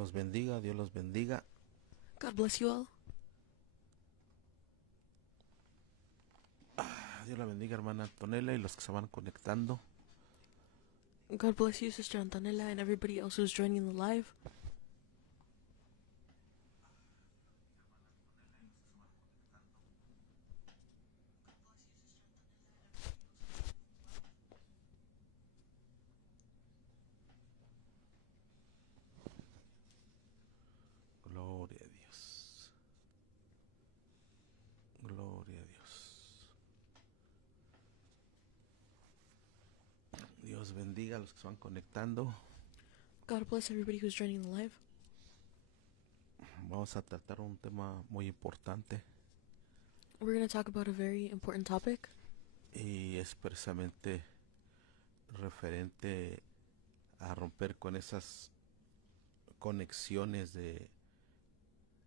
los bendiga, Dios los bendiga. God bless you all. Dios la bendiga, hermana Antonella, y los que se van conectando. God bless you, Sister Antonella, and everybody else who's joining the live. Gloria a Dios. Gloria a Dios. Dios bendiga a los que se van conectando. God bless everybody who's joining the live. Vamos a tratar un tema muy importante We're going to talk about a very important topic, y es precisamente referente a romper con esas conexiones de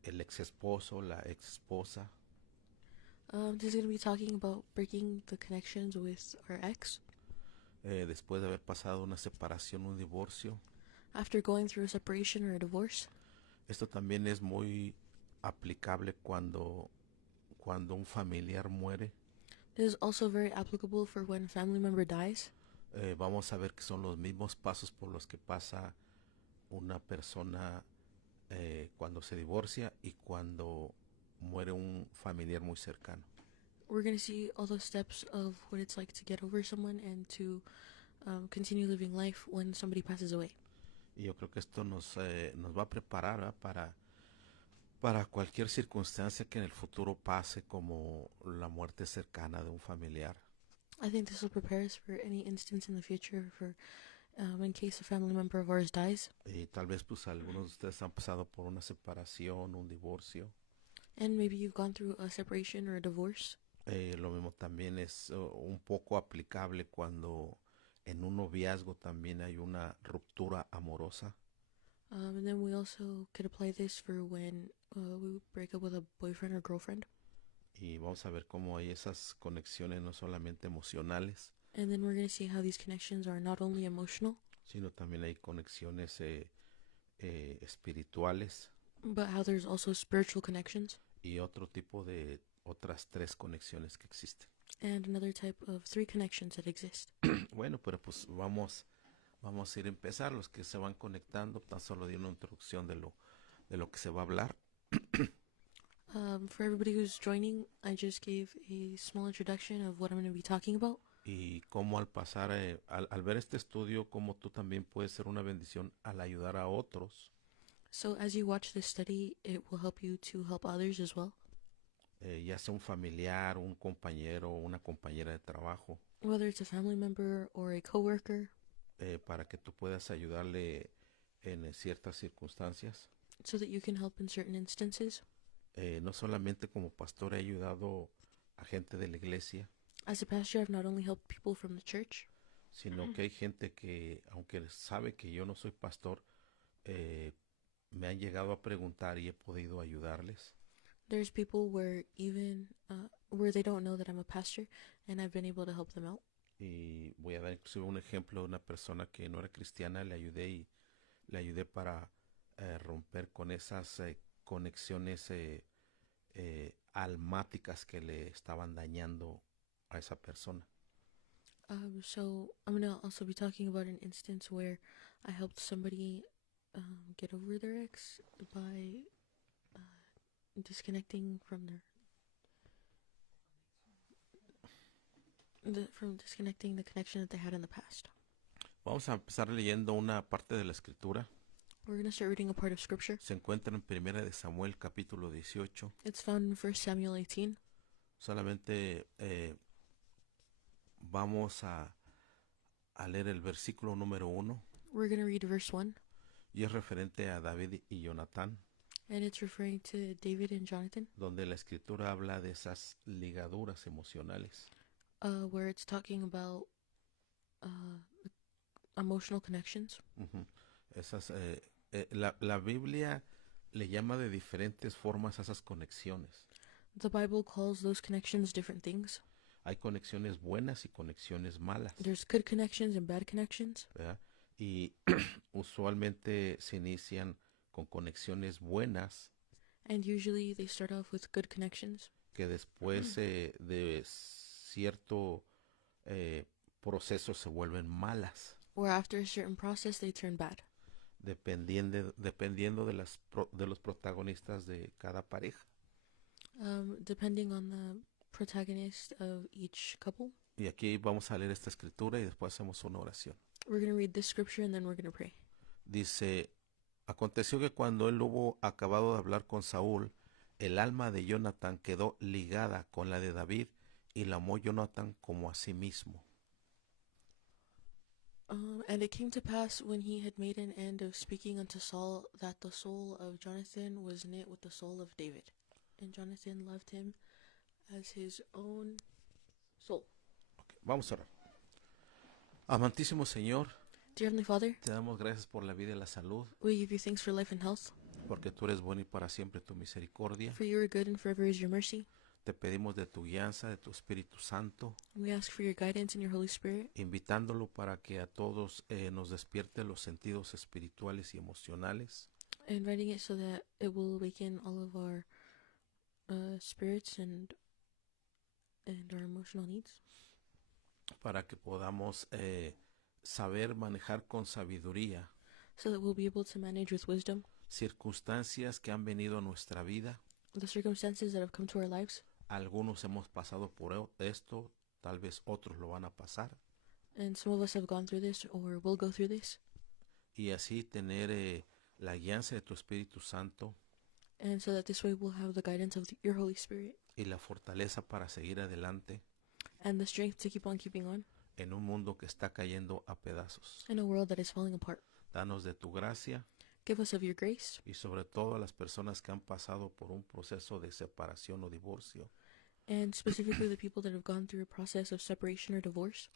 el ex esposo, la ex esposa, this is going to be talking about breaking the connections with our ex después de haber pasado una separación, un divorcio. after going through a separation or a divorce. Esto también es muy aplicable cuando un familiar muere. This is also very applicable for when a family member dies. Vamos a ver que son los mismos pasos por los que pasa una persona cuando se divorcia y cuando muere un familiar muy cercano. We're going to see all the steps of what it's like to get over someone and to continue living life when somebody passes away. Y yo creo que esto nos va a preparar, ¿verdad?, para cualquier circunstancia que en el futuro pase, como la muerte cercana de un familiar. I think this will prepare us for any instance in the future for in case a family member of ours dies. Y tal vez pues algunos de ustedes han pasado por una separación, un divorcio. And maybe you've gone through a separation or a divorce. Lo mismo también es un poco aplicable cuando en un noviazgo también hay una ruptura amorosa. And then we also could apply this for when we break up with a boyfriend or girlfriend. Y vamos a ver cómo hay esas conexiones no solamente emocionales, And then we're going to see how these connections are not only emotional, sino también hay conexiones espirituales but how there's also spiritual connections y otro tipo de otras tres conexiones que existen. and another type of three connections that exist. Bueno, pero pues vamos a ir a empezar. Los que se van conectando, tan solo di una introducción de lo que se va a hablar. For everybody who's joining, I just gave a small introduction of what I'm going to be talking about. Y cómo al pasar, al ver este estudio, cómo tú también puedes ser una bendición al ayudar a otros, So as you watch this study, it will help you to help others as well. ya sea un familiar, un compañero, una compañera de trabajo, Whether it's a family member or a coworker, para que tú puedas ayudarle en ciertas circunstancias. so that you can help in certain instances. No solamente como pastor he ayudado a gente de la iglesia, As a pastor, I've not only helped people from the church, sino que hay gente que, aunque sabe que yo no soy pastor, me han llegado a preguntar y he podido ayudarles. there's people where even where they don't know that I'm a pastor, and I've been able to help them out. Y voy a dar inclusive un ejemplo de una persona que no era cristiana, le ayudé para romper con esas conexiones almáticas que le estaban dañando a esa persona. So I'm gonna also be talking about an instance where I helped somebody get over their ex by disconnecting from from disconnecting the connection that they had in the past. Vamos a empezar leyendo una parte de la escritura. We're gonna start reading a part of scripture. Se encuentra en Primera de Samuel capítulo 18. It's found in 1 Samuel 18. Solamente vamos a leer el versículo número 1 We're gonna read verse 1, y es referente a David y Jonatán, and it's referring to David and Jonathan, donde la escritura habla de esas ligaduras emocionales. where it's talking about emotional connections. Ujú. Esas, la Biblia le llama de diferentes formas a esas conexiones. The Bible calls those connections different things. Hay conexiones buenas y conexiones malas, There's good connections and bad connections. ¿verdad? Y usualmente se inician con conexiones buenas And usually they start off with good connections. que después de cierto eh, proceso se vuelven malas, Or after a certain process, they turn bad. dependiendo de los protagonistas de cada pareja. Depending on the protagonist of each couple. Y aquí vamos a leer esta escritura y después hacemos una oración. We're going to read this scripture and then we're going to pray. Dice, aconteció que cuando él hubo acabado de hablar con Saúl, el alma de Jonathan quedó ligada con la de David y la amó Jonathan como a sí mismo. And it came to pass when he had made an end of speaking unto Saul that the soul of Jonathan was knit with the soul of David. And Jonathan loved him as his own soul. Okay, vamos a orar. Amantísimo Señor, Dear Heavenly Father, te damos gracias por la vida y la salud, we give you thanks for life and health, porque tú eres bueno y para siempre tu misericordia. for you are good and forever is your mercy. Te pedimos de tu guianza, de tu Espíritu Santo, We ask for your guidance and your Holy Spirit, invitándolo para que a todos nos despierte los sentidos espirituales y emocionales, inviting it so that it will awaken all of our spirits and our emotional needs, para que podamos saber manejar con sabiduría so that we'll be able to manage with wisdom circunstancias que han venido a nuestra vida. the circumstances that have come to our lives. Algunos hemos pasado por esto, tal vez otros lo van a pasar, And some of us have gone through this or will go through this. y así tener la guianza de tu Espíritu Santo And so that this way we'll have the guidance of your Holy Spirit y la fortaleza para seguir adelante and the strength to keep on keeping on en un mundo que está cayendo a pedazos. in a world that is falling apart. Danos de tu gracia Give us of your grace, y sobre todo a las personas que han pasado por un proceso de separación o divorcio, and specifically the people that have gone through a process of separation or divorce,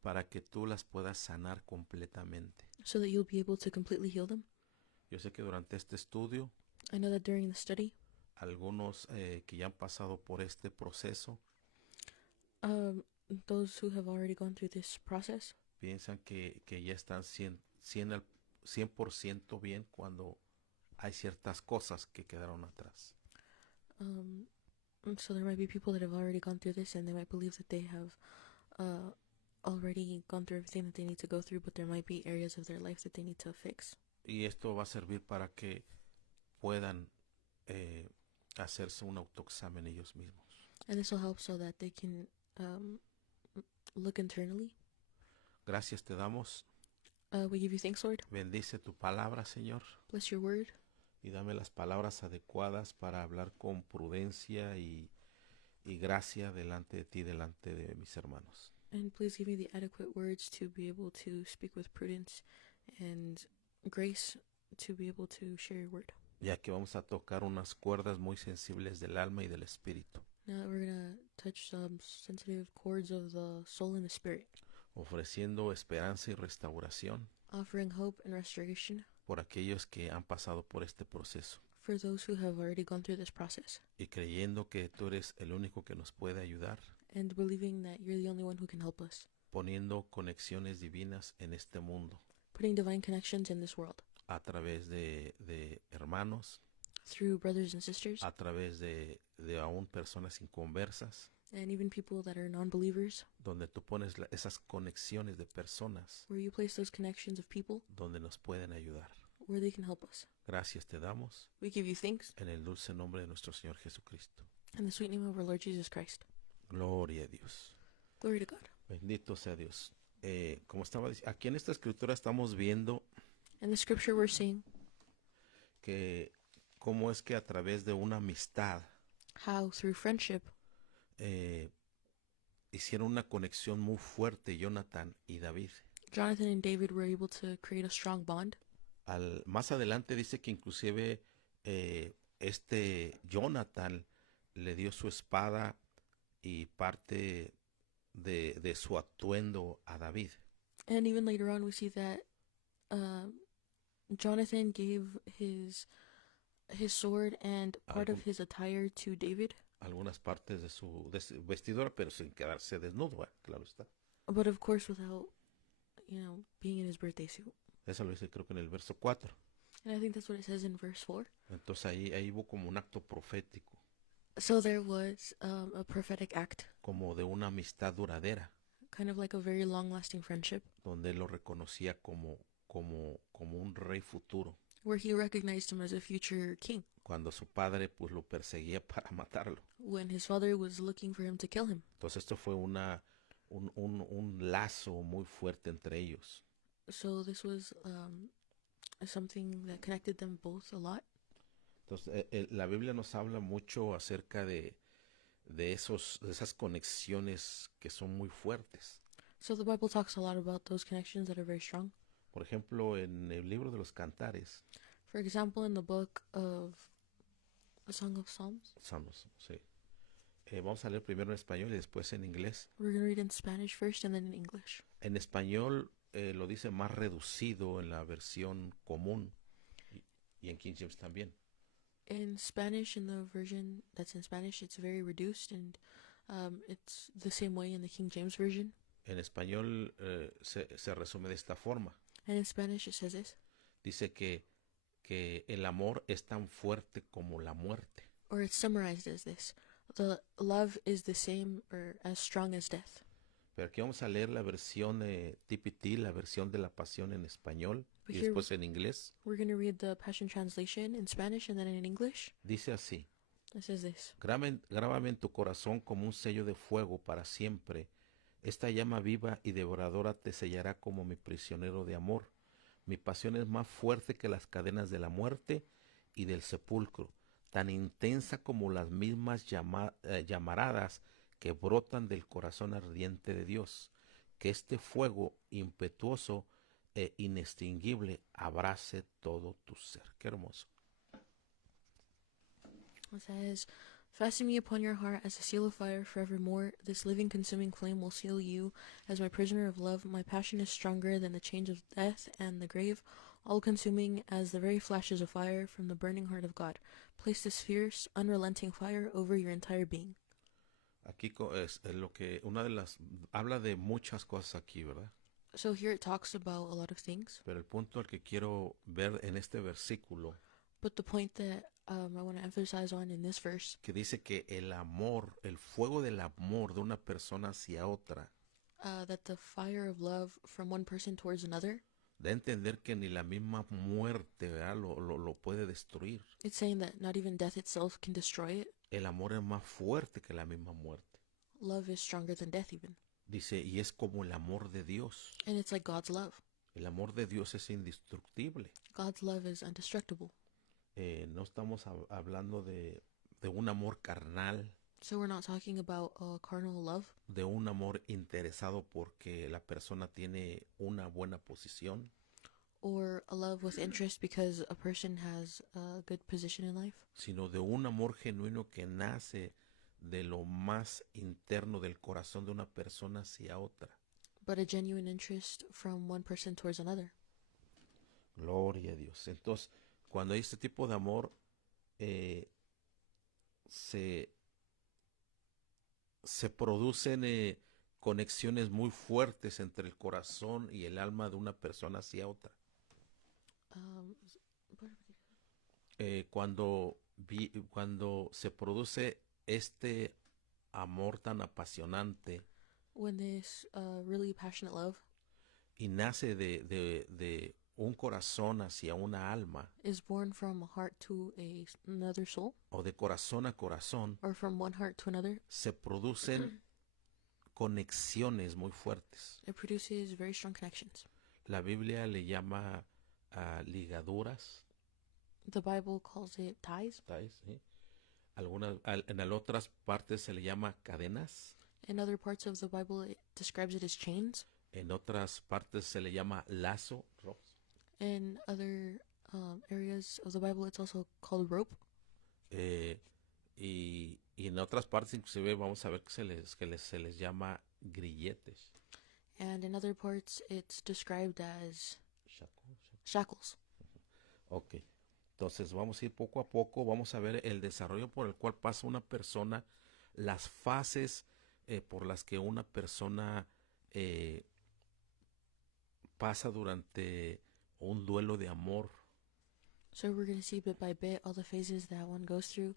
para que tú las puedas sanar completamente. so that you'll be able to completely heal them. Yo sé que durante este estudio, I know that during the study, algunos que ya han pasado por este proceso those who have already gone through this process piensan que ya están 100% bien cuando hay ciertas cosas que quedaron atrás. so there might be people that have already gone through this and they might believe that they have already gone through everything that they need to go through, but there might be areas of their life that they need to fix. Y esto va a servir para que puedan hacerse un autoexamen ellos mismos. And this will help so that they can look internally. Gracias te damos. We give you thanks, Lord. Bendice tu palabra, Señor, Bless your word, y dame las palabras adecuadas para hablar con prudencia y gracia delante de ti, delante de mis hermanos. and please give me the adequate words to be able to speak with prudence and grace to be able to share your word. Ya que vamos a tocar unas cuerdas muy sensibles del alma y del espíritu, Now we're going to touch some sensitive chords of the soul and the spirit, ofreciendo esperanza y restauración offering hope and restoration por aquellos que han pasado por este proceso, for those who have already gone through this process, y creyendo que tú eres el único que nos puede ayudar, and believing that you're the only one who can help us, poniendo conexiones divinas en este mundo putting divine connections in this world a través de hermanos, through brothers and sisters, a través de aún personas inconversas, and even people that are non-believers, donde tú pones esas conexiones de personas where you place those connections of people donde nos pueden ayudar. where they can help us. Gracias te damos We give you thanks en el dulce nombre de nuestro Señor Jesucristo. in the sweet name of our Lord Jesus Christ. Gloria a Dios. Glory to God. Bendito sea Dios. Como estaba diciendo, aquí en esta escritura estamos viendo In the scripture we're seeing que cómo es que a través de una amistad how through friendship hicieron una conexión muy fuerte Jonathan y David. Jonathan and David were able to create a strong bond. Más adelante dice que inclusive Jonathan le dio su espada y parte de su atuendo a David. And even later on, we see that Jonathan gave his sword and part of his attire to David. Algunas partes de su vestidura, pero sin quedarse desnudo, claro está. But of course, without, being in his birthday suit. Eso lo dice creo que en el verso 4. And I think that's what it says in verse 4. Entonces ahí hubo como un acto profético, So there was a prophetic act, como de una amistad duradera, kind of like a very long-lasting friendship, donde él lo reconocía como un rey futuro, where he recognized him as a future king, cuando su padre pues lo perseguía para matarlo. when his father was looking for him to kill him. Entonces esto fue un lazo muy fuerte entre ellos. So this was something that connected them both a lot. Entonces la Biblia nos habla mucho acerca de esas conexiones que son muy fuertes. So the Bible talks a lot about those connections that are very strong. Por ejemplo, en el libro de los Cantares, For example, in the book of A Song of Psalms, Salmos, sí. Vamos a leer primero en español y después en inglés. we're going to read in Spanish first and then in English. En español lo dice más reducido en la versión común y en King James también. In Spanish, in the version that's in Spanish, it's very reduced, and it's the same way in the King James Version. En español se resume de esta forma. And in Spanish, it says this, Dice que el amor es tan fuerte como la muerte. or it's summarized as this: the love is the same or as strong as death. Pero aquí vamos a leer la versión TPT, la versión de la Pasión en español But y here después en inglés. we're going to read the Passion Translation in Spanish and then in English. Dice así: It says this: Grábame en tu corazón como un sello de fuego para siempre. Esta llama viva y devoradora te sellará como mi prisionero de amor. Mi pasión es más fuerte que las cadenas de la muerte y del sepulcro, tan intensa como las mismas llamaradas que brotan del corazón ardiente de Dios. Que este fuego impetuoso e inextinguible abrace todo tu ser. Qué hermoso. It says, "Fasten me upon your heart as a seal of fire forevermore. This living, consuming flame will seal you as my prisoner of love. My passion is stronger than the chains of death and the grave, all-consuming as the very flashes of fire from the burning heart of God. Place this fierce, unrelenting fire over your entire being." Aquí es lo que una de las habla de muchas cosas aquí, ¿verdad? So here it talks about a lot of things, Pero el punto al que quiero ver en este versículo, but the point that I want to emphasize on in this verse, que dice que el amor, el fuego del amor de una persona hacia otra, that the fire of love from one person towards another, da a entender que ni la misma muerte, ¿verdad? Lo puede destruir. it's saying that not even death itself can destroy it. El amor es más fuerte que la misma muerte. Love is stronger than death even. Dice, y es como el amor de Dios. And it's like God's love. El amor de Dios es indestructible. God's love is indestructible. No estamos hablando de un amor carnal, So we're not talking about a carnal love, de un amor interesado porque la persona tiene una buena posición, or a love with interest because a person has a good position in life, sino de un amor genuino que nace de lo más interno del corazón de una persona hacia otra. but a genuine interest from one person towards another. Gloria a Dios. Entonces, cuando hay este tipo de amor, se producen conexiones muy fuertes entre el corazón y el alma de una persona hacia otra. Cuando se produce este amor tan apasionante When this really passionate love y nace de un corazón hacia una alma, is born from a heart to another soul, o de corazón a corazón, or from one heart to another, se producen conexiones muy fuertes. it produces very strong connections. La Biblia le llama ligaduras. The Bible calls it ties. ¿Ties? ¿Sí? En otras partes se le llama cadenas. In other parts of the Bible, it describes it as chains. En otras partes se le llama lazo. In other areas of the Bible, it's also called rope. Y en otras partes inclusive vamos a ver que se les llama grilletes. And in other parts, it's described as shackles. Ok. Entonces vamos a ir poco a poco, vamos a ver el desarrollo por el cual pasa una persona, las fases por las que una persona pasa durante un duelo de amor. So we're going to see bit by bit all the phases that one goes through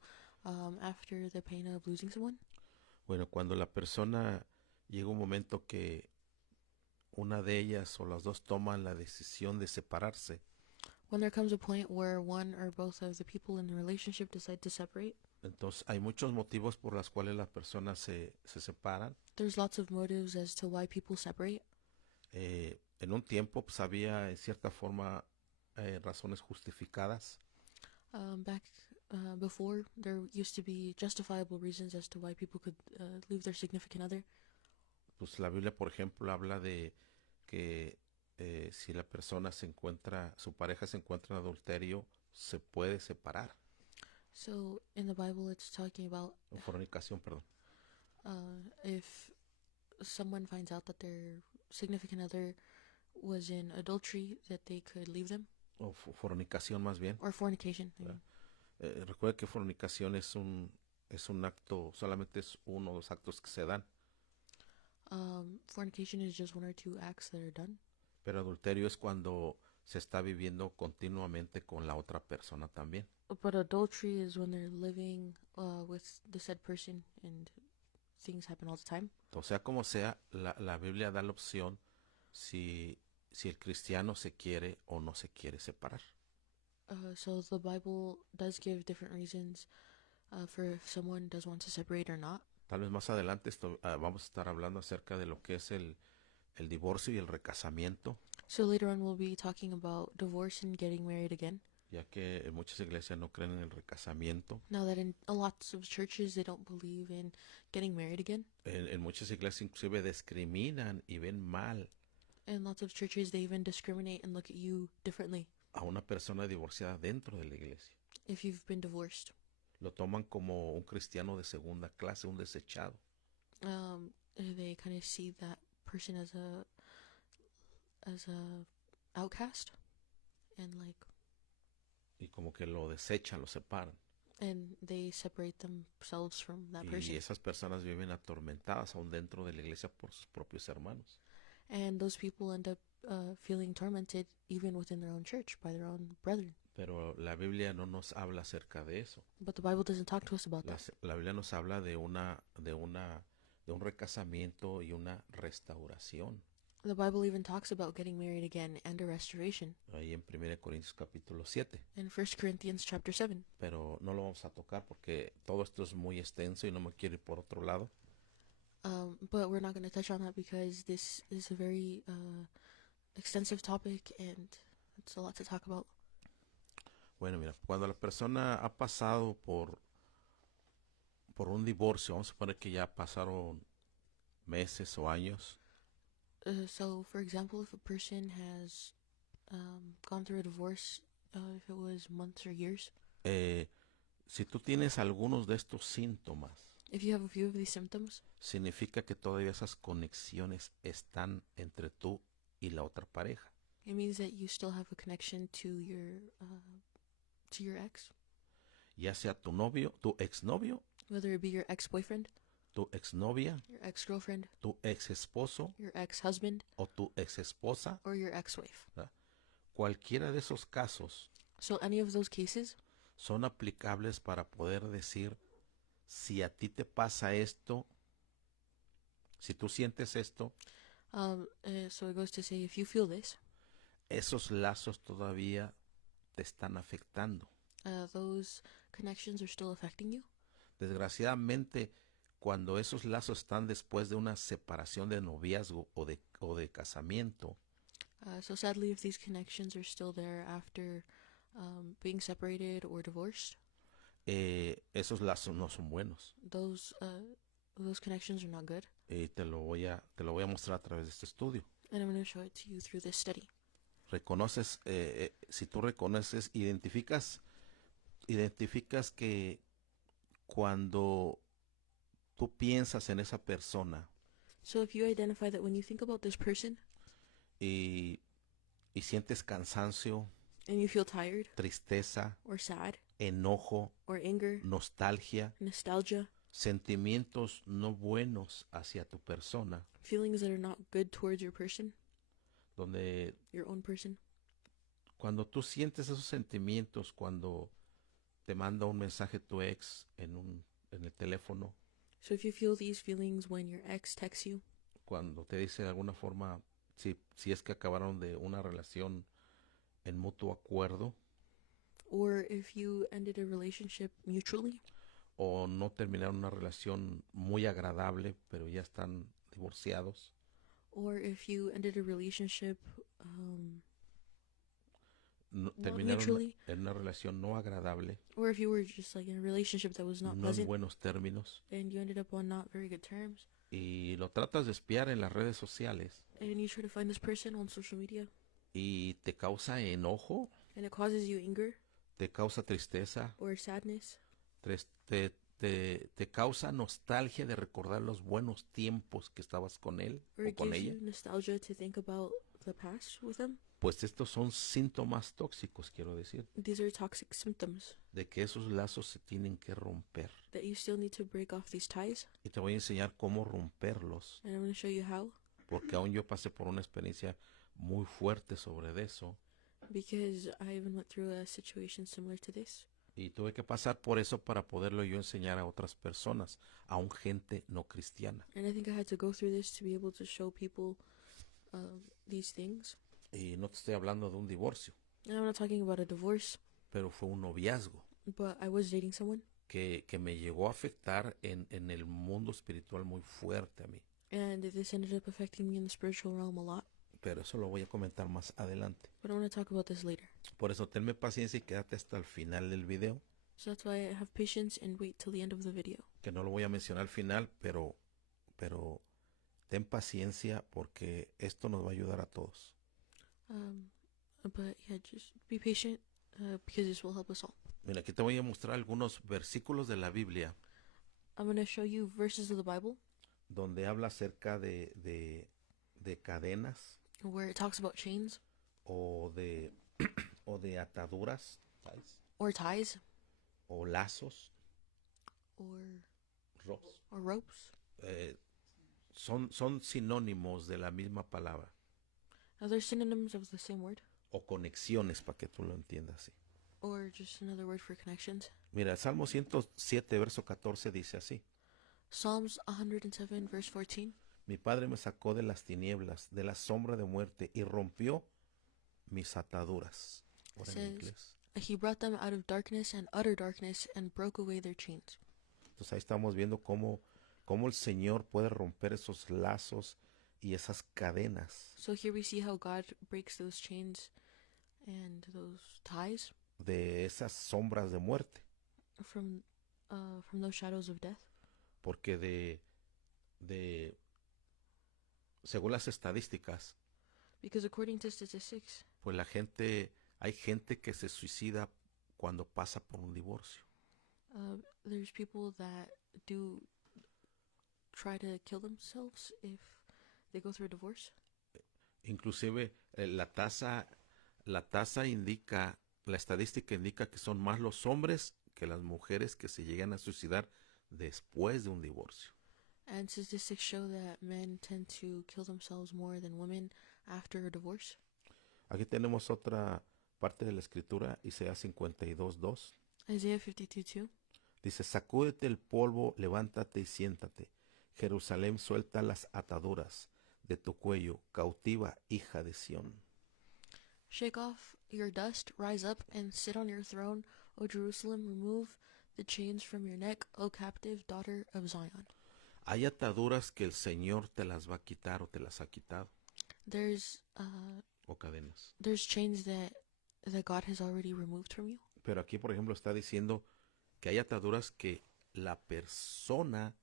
after the pain of losing someone. Bueno, cuando la persona llega un momento que una de ellas o las dos toman la decisión de separarse, When there comes a point where one or both of the people in the relationship decide to separate, entonces hay muchos motivos por los cuales las personas se separan. there's lots of motives as to why people separate. En un tiempo pues había en cierta forma razones justificadas. Back before, there used to be justifiable reasons as to why people could leave their significant other. Pues la Biblia, por ejemplo, habla de que si la persona su pareja se encuentra en adulterio, se puede separar. So in the Bible, it's talking about En fornicación, perdón. if someone finds out that their significant other was in adultery, that they could leave them, O fornicación más bien. or fornication. I mean. Recuerda que fornicación es un acto, solamente es uno o dos actos que se dan. Fornication is just one or two acts that are done. Pero adulterio es cuando se está viviendo continuamente con la otra persona también. But adultery is when they're living with the said person and things happen all the time. O sea, como sea, la Biblia da la opción si el cristiano se quiere o no se quiere separar. So the Bible does give different reasons for if someone does want to separate or not. Tal vez más adelante vamos a estar hablando acerca de lo que es el divorcio y el recasamiento, So later on we'll be talking about divorce and getting married again. ya que en muchas iglesias no creen en el recasamiento. Now that in a lots of churches they don't believe in getting married again. En muchas iglesias inclusive discriminan y ven mal In lots of churches they even discriminate and look at you differently a una persona divorciada dentro de la iglesia. if you've been divorced. Lo toman como un cristiano de segunda clase, un desechado. They kind of see that person as a outcast, and Y como que lo desechan, lo separan. and they separate themselves from that person. Y esas personas viven atormentadas aún dentro de la iglesia por sus propios hermanos. And those people end up feeling tormented even within their own church by their own brethren. Pero la Biblia no nos habla acerca de eso. But the Bible doesn't talk to us about that. La Biblia nos habla de un recasamiento y una restauración. The Bible even talks about getting married again and a restoration Ahí en 1 Corintios capítulo 7. in 1 Corinthians chapter 7. Pero no lo vamos a tocar porque todo esto es muy extenso y no me quiero ir por otro lado. But we're not going to touch on that because this is a very extensive topic and it's a lot to talk about. Bueno, mira, cuando la persona ha pasado por un divorcio, vamos a suponer que ya pasaron meses o años, So, for example, if a person has gone through a divorce, if it was months or years, si tú tienes algunos de estos síntomas, if you have a few of these symptoms, significa que todavía esas conexiones están entre tú y la otra pareja. it means that you still have a connection to your ex, Ya sea tu novio, tu exnovio, whether it be your ex-boyfriend, tu exnovia, your ex-girlfriend, tu ex-esposo your ex-husband, o tu ex-esposa. or your ex-wife. Cualquiera de esos casos So any of those cases son aplicables para poder decir, si a ti te pasa esto, si tú sientes esto, so it goes to say, if you feel this, esos lazos todavía te están afectando. those connections are still affecting you. Desgraciadamente, cuando esos lazos están después de una separación de noviazgo o de casamiento, So sadly, if these connections are still there after being separated or divorced, esos lazos no son buenos. those connections are not good. Y te lo voy a mostrar a través de este estudio. And I'm going to show it to you through this study. Reconoces, si tú reconoces, identificas que cuando tú piensas en esa persona So if you identify that when you think about this person y sientes cansancio, and you feel tired tristeza, or sad enojo, or anger, nostalgia, nostalgia, sentimientos no buenos hacia tu persona, feelings that are not good towards your person, donde your own person, Cuando tú sientes esos sentimientos, cuando te manda un mensaje tu ex en el teléfono, So if you feel these feelings when your ex texts you, cuando te dice de alguna forma, si es que acabaron de una relación en mutuo acuerdo, or if you ended a relationship mutually, o no terminaron una relación muy agradable, pero ya están divorciados, or if you ended a relationship not terminaron mutually, en una relación no agradable, or if you were just like in a relationship that was not no en pleasant buenos términos, and you ended up on not very good terms, y lo tratas de espiar en las redes sociales and you try to find this person on social media y te causa enojo, and it causes you anger te causa tristeza, or sadness, te causa nostalgia de recordar los buenos tiempos que estabas con él or o it con gives ella, you nostalgia to think about the past with them, pues estos son síntomas tóxicos, quiero decir, these are toxic symptoms de que esos lazos se tienen que romper. that you still need to break off these ties. Y te voy a enseñar cómo romperlos, And I'm going to show you how, porque aún yo pasé por una experiencia muy fuerte sobre eso because I even went through a situation similar to this. y tuve que pasar por eso para poderlo yo enseñar a otras personas, aún gente no cristiana. And I think I had to go through this to be able to show people these things. Y no te estoy hablando de un divorcio, And I'm not talking about a divorce, pero fue un noviazgo but I was dating someone, que me llegó a afectar en el mundo espiritual muy fuerte a mí. and this ended up affecting me in the spiritual realm a lot. Pero eso lo voy a comentar más adelante. But I'm going to talk about this later. Por eso tenme paciencia y quédate hasta el final del video, So that's why I have patience and wait till the end of the video. que no lo voy a mencionar al final, pero ten paciencia porque esto nos va a ayudar a todos. But yeah, just be patient because this will help us all. Mira, aquí te voy a mostrar algunos versículos de la Biblia I'm going to show you verses of the Bible donde habla acerca de cadenas where it talks about chains o de, o de ataduras, ¿sabes? or ties O lazos, or ropes. ropes. Son sinónimos de la misma palabra Are there synonyms of the same word? o conexiones para que tú lo entiendas así. Or just another word for connections? Mira, el Salmo 107, verso 14 dice así: Psalms 107 verse 14. Mi padre me sacó de las tinieblas, de la sombra de muerte y rompió mis ataduras. Ahora en Says- inglés. He brought them out of darkness and utter darkness and broke away their chains. Entonces ahí estamos viendo cómo el Señor puede romper esos lazos y esas cadenas So here we see how God breaks those chains and those ties de esas sombras de muerte. from those shadows of death. Porque según las estadísticas, Because according to statistics, pues hay gente que se suicida cuando pasa por un divorcio. there's people that do try to kill themselves if they go through a divorce. Inclusive la tasa indica, la estadística indica que son más los hombres que las mujeres que se llegan a suicidar después de un divorcio. And statistics show that men tend to kill themselves more than women after a divorce. Aquí tenemos otra parte de la escritura, Isaías 52:2. Isaiah 52:2. Dice, sacúdete el polvo, levántate y siéntate. Jerusalén, suelta las ataduras de tu cuello, cautiva hija de Sión. Shake off your dust, rise up and sit on your throne, O Jerusalem, remove the chains from your neck, O captive daughter of Zion. Hay ataduras que el Señor te las va a quitar o te las ha quitado, There's o cadenas. chains that God has already removed from you. Pero aquí, por ejemplo, está diciendo que hay ataduras que la persona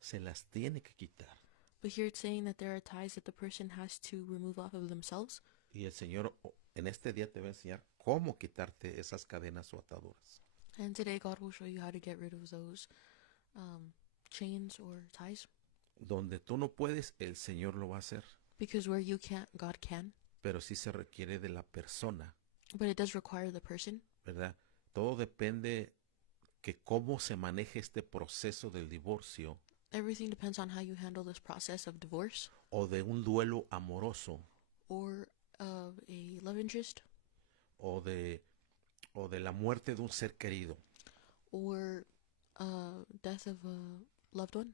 se las tiene que quitar. But here it's saying that there are ties that the person has to remove off of themselves. Y el Señor en este día te va a enseñar cómo quitarte esas cadenas o ataduras. And today God will show you how to get rid of those chains or ties. Donde tú no puedes, el Señor lo va a hacer. Because where you can't, God can. Pero sí se requiere de la persona, But it does require the person. ¿verdad? Todo depende que cómo se maneje este proceso del divorcio Everything depends on how you handle this process of divorce o de un duelo amoroso or of a love interest o de la muerte de un ser querido. or death of a loved one.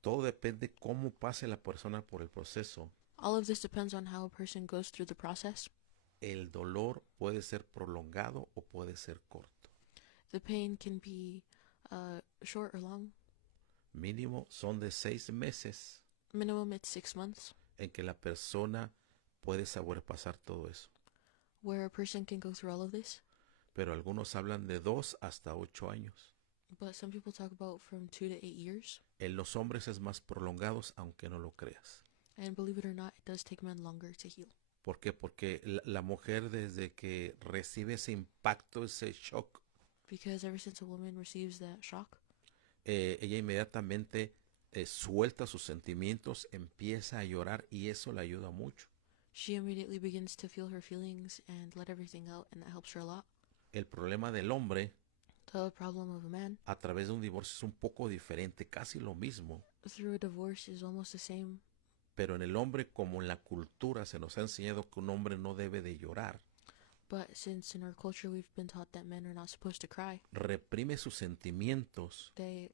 Todo depende cómo pase la persona por el proceso. All of this depends on how a person goes through the process. El dolor puede ser prolongado o puede ser corto. The pain can be short or long. Mínimo son de 6 meses Minimum, it's 6 months, en que la persona puede sobrepasar todo eso. where a person can go through all of this. Pero algunos hablan de 2 hasta 8 años. But some people talk about from 2 to 8 years. En los hombres es más prolongados, aunque no lo creas. And believe it or not, it does take men longer to heal. ¿Por qué? Porque la mujer, desde que recibe ese impacto, ese shock, Because ever since a woman receives that shock, ella inmediatamente suelta sus sentimientos, empieza a llorar y eso le ayuda mucho. she immediately begins to feel her feelings and let everything out, and that helps her a lot. El problema del hombre The problem of a man a través de un divorcio es un poco diferente, casi lo mismo. through a divorce is almost the same. Pero en el hombre, como en la cultura, se nos ha enseñado que un hombre no debe de llorar. But since in our culture we've been taught that men are not supposed to cry, Reprime sus sentimientos they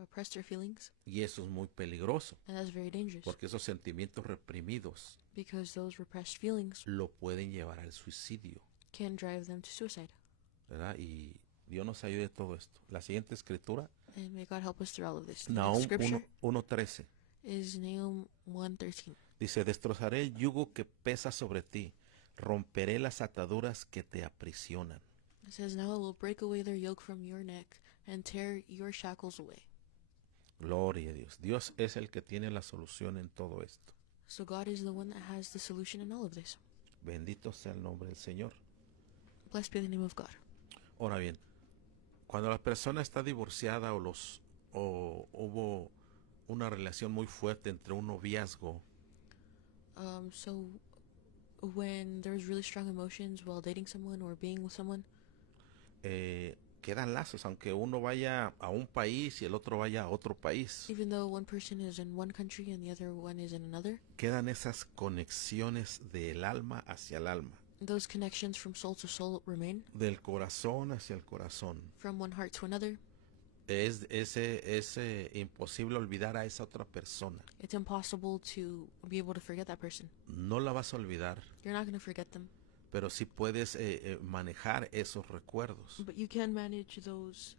repress their feelings, y eso es muy peligroso, and that's very dangerous porque esos sentimientos reprimidos because those repressed feelings lo pueden llevar al suicidio, can drive them to suicide. ¿verdad? Y Dios nos ayude en todo esto. La siguiente escritura, And may God help us through all of this. The Nahum next scripture 1:13, is Nahum 1:13. dice: destrozaré el yugo que pesa sobre ti, romperé las ataduras que te aprisionan. It says, "Now I will break away their yoke from your neck and tear your shackles away." Gloria a Dios. Dios es el que tiene la solución en todo esto. So God is the one that has the solution in all of this. Bendito sea el nombre del Señor. Blessed be the name of God. Ahora bien, cuando la persona está divorciada o hubo una relación muy fuerte entre un noviazgo, So when there's really strong emotions while dating someone or being with someone, quedan lazos, aunque uno vaya a un país y el otro vaya a otro país. even though one person is in one country and the other one is in another, Quedan esas conexiones del alma hacia el alma, those connections from soul to soul remain, del corazón hacia el corazón. from one heart to another. Es imposible olvidar a esa otra persona. It's impossible to be able to forget that person. No la vas a olvidar, You're not going to forget them, pero sí puedes manejar esos recuerdos. but you can manage those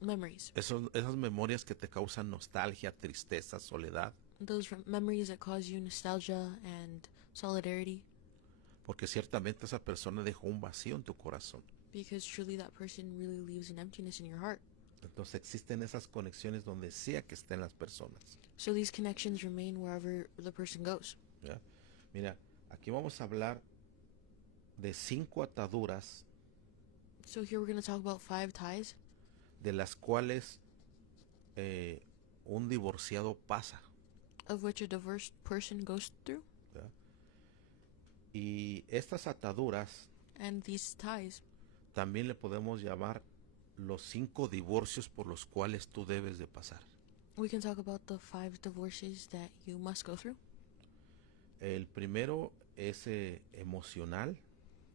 memories. Esas memorias que te causan nostalgia, tristeza, soledad. Those memories that cause you nostalgia and solidarity, Porque ciertamente esa persona dejó un vacío en tu corazón. because truly that person really leaves an emptiness in your heart. Entonces existen esas conexiones donde sea que estén las personas. So these connections remain wherever the person goes. ¿Ya? Mira, aquí vamos a hablar de 5 ataduras So here we're going to talk about 5 ties de las cuales un divorciado pasa. of which a divorced person goes through. ¿Ya? Y estas ataduras And these ties, también le podemos llamar los 5 divorcios por los cuales tú debes de pasar. we can talk about the 5 divorces that you must go through. El primero es emocional,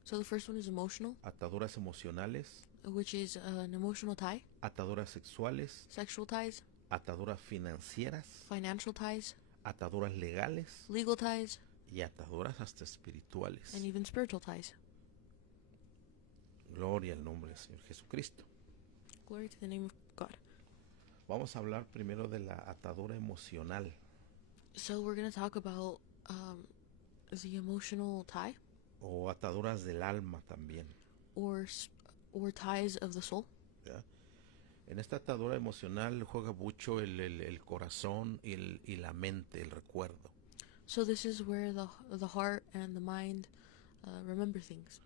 So the first one is emotional, ataduras emocionales, which is an emotional tie, ataduras sexuales, sexual ties, ataduras financieras, financial ties, ataduras legales legal ties, y ataduras hasta espirituales. and even spiritual ties. Gloria al nombre del Señor Jesucristo. Glory to the name of God. Vamos a hablar primero de la atadura emocional. So we're going to talk about the emotional tie, O ataduras del alma también. or ties of the soul. ¿Ya? En esta atadura emocional juega mucho el corazón y la mente, el recuerdo. So this is where the heart and the mind remember things.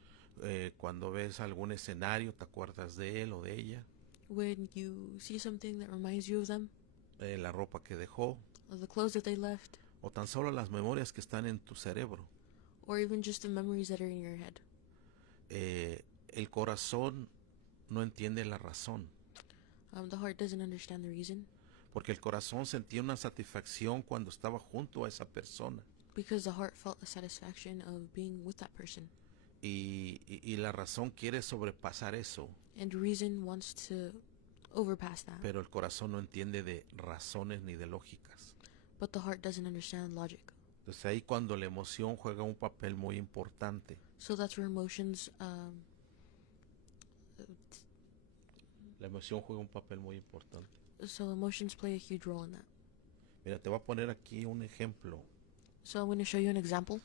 Cuando ves algún escenario, te acuerdas de él o de ella. When you see something that reminds you of them, La ropa que dejó, or the clothes that they left, o tan solo las memorias que están en tu cerebro. or even just the memories that are in your head. El corazón no entiende la razón, The heart doesn't understand the reason, porque el corazón sentía una satisfacción cuando estaba junto a esa persona. Because the heart felt the satisfaction of being with that person. Y la razón quiere sobrepasar eso, And reason wants to overpass that. pero el corazón no entiende de razones ni de lógicas. But the heart doesn't understand logic. Entonces ahí cuando la emoción juega un papel muy importante. So that's where emotions La emoción juega un papel muy importante. so emotions play a huge role in that. Mira, te voy a poner aquí un ejemplo. So I'm going to show you an example.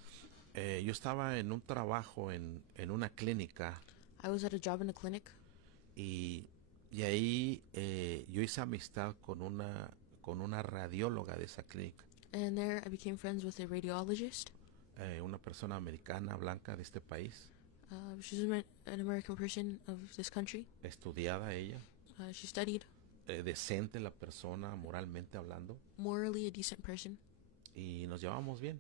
Yo estaba en un trabajo en una clínica I was at a job in a clinic, y ahí yo hice amistad con una radióloga de esa clínica, and there I became friends with a radiologist. una persona americana blanca de este país, She's an American person of this country. estudiada ella, She studied, decente la persona moralmente hablando, morally a decent person, y nos llevamos bien.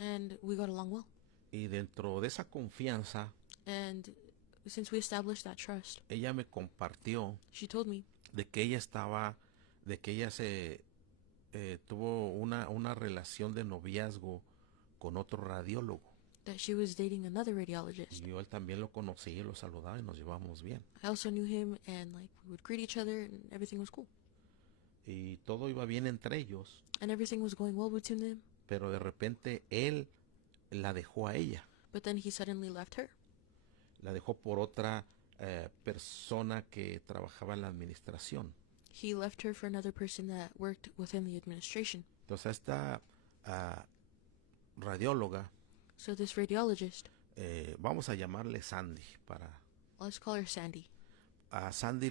and we got along well. Y dentro de esa confianza, And since we established that trust, ella me compartió she told me de que ella se tuvo una relación de noviazgo con otro radiólogo. that she was dating another radiologist. Y yo él también lo conocí y lo saludaba y nos llevamos bien. I also knew him, and like we would greet each other, and everything was cool, Y todo iba bien entre ellos, and everything was going well between them. pero de repente él la dejó a ella. But then he suddenly left her. La dejó por otra persona que trabajaba en la administración. He left her for another person that worked within the administration. Entonces esta radióloga, So this radiologist, vamos a llamarle Sandy, let's call her Sandy. a Sandy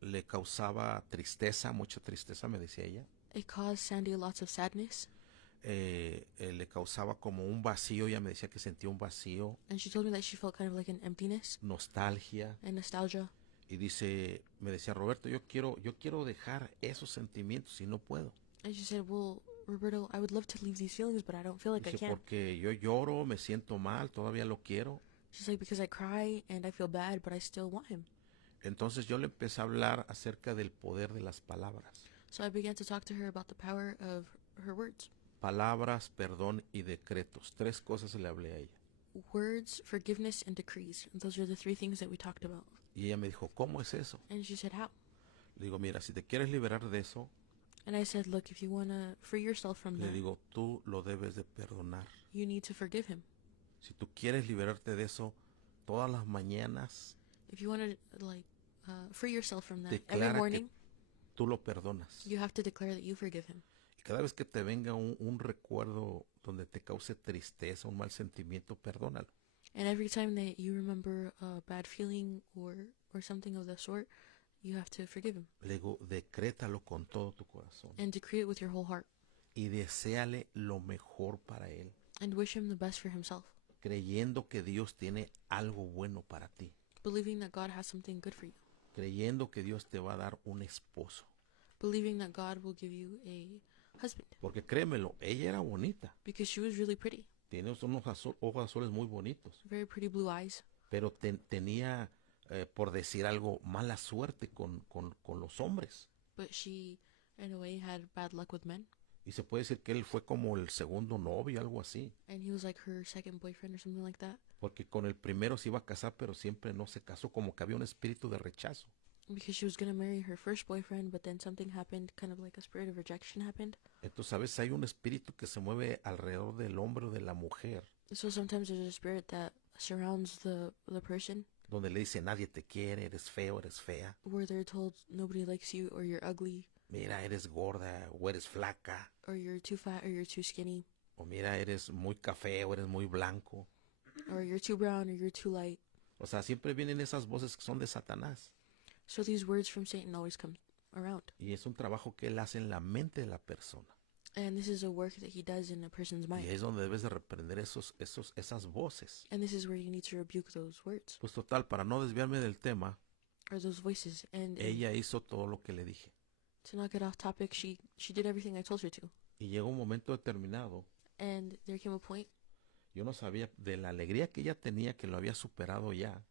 le causaba tristeza, mucha tristeza, me decía ella. It caused Sandy lots of sadness, Le causaba como un vacío, ella me decía que sentía un vacío, and she told me that she felt kind of like an emptiness nostalgia, and nostalgia. y me decía, Roberto, yo quiero dejar esos sentimientos y no puedo. And she said, well, Roberto, I would love to leave these feelings, but I don't feel like I Dice, can. porque yo lloro, me siento mal, todavía lo quiero. She's like, because I cry and I feel bad, but I still want him. Entonces yo le empecé a hablar acerca del poder de las palabras. So I began to talk to her about the power of her words. Palabras, perdón y decretos. 3 cosas le hablé a ella. Words, forgiveness, and decrees. And those are the 3 things that we talked about. Y ella me dijo, ¿cómo es eso? And she said, how? Le digo, mira, si te quieres liberar de eso, And I said, look, if you want to free yourself from le that, digo, tú lo debes de perdonar. you need to forgive him. Si tú quieres liberarte de eso, todas las mañanas If you want to, like, free yourself from that, every declara que morning, tú lo perdonas. you have to declare that you forgive him. Y cada vez que te venga un recuerdo donde te cause tristeza, un mal sentimiento, perdónalo. And every time that you remember a bad feeling or something of the sort, you have to forgive him. Le digo, decrétalo con todo tu corazón. And decree it with your whole heart. Y deséale lo mejor para él, And wish him the best for himself. creyendo que Dios tiene algo bueno para ti. Believing that God has something good for you. Creyendo que Dios te va a dar un esposo. Believing that God will give you a husband. Porque créemelo, ella era bonita. Because she was really pretty. Tiene unos ojos azules muy bonitos. Very pretty blue eyes. Pero tenía, por decir algo, mala suerte con los hombres. But she, in a way, had bad luck with men. Y se puede decir que él fue como el segundo novio, algo así. And he was like her second boyfriend or something like that. Porque con el primero se iba a casar, pero siempre no se casó, como que había un espíritu de rechazo. Because she was going to marry her first boyfriend, but then something happened, kind of like a spirit of rejection happened. Entonces, a veces hay un espíritu que se mueve alrededor del hombre o de la mujer, So sometimes there's a spirit that surrounds the person, donde le dice, nadie te quiere, eres feo, eres fea. where they're told nobody likes you, or you're ugly, Mira, eres gorda o eres flaca. or you're too fat, or you're too skinny, O mira, eres muy café o eres muy blanco. or you're too brown, or you're too light. O sea, siempre vienen esas voces que son de Satanás. So these words from Satan always come around. Y es un trabajo que él hace en la mente de la persona. And this is a work that he does in a person's Y mind. es donde debes de reprender esas voces. And this is where you need to rebuke those words, Pues total, para no desviarme del tema, or those voices. And ella hizo todo lo que le dije. to not get off topic, she did everything I told her to. Y llegó un momento determinado, And there came a point yo no sabía de la alegría que ella tenía, que lo había superado ya.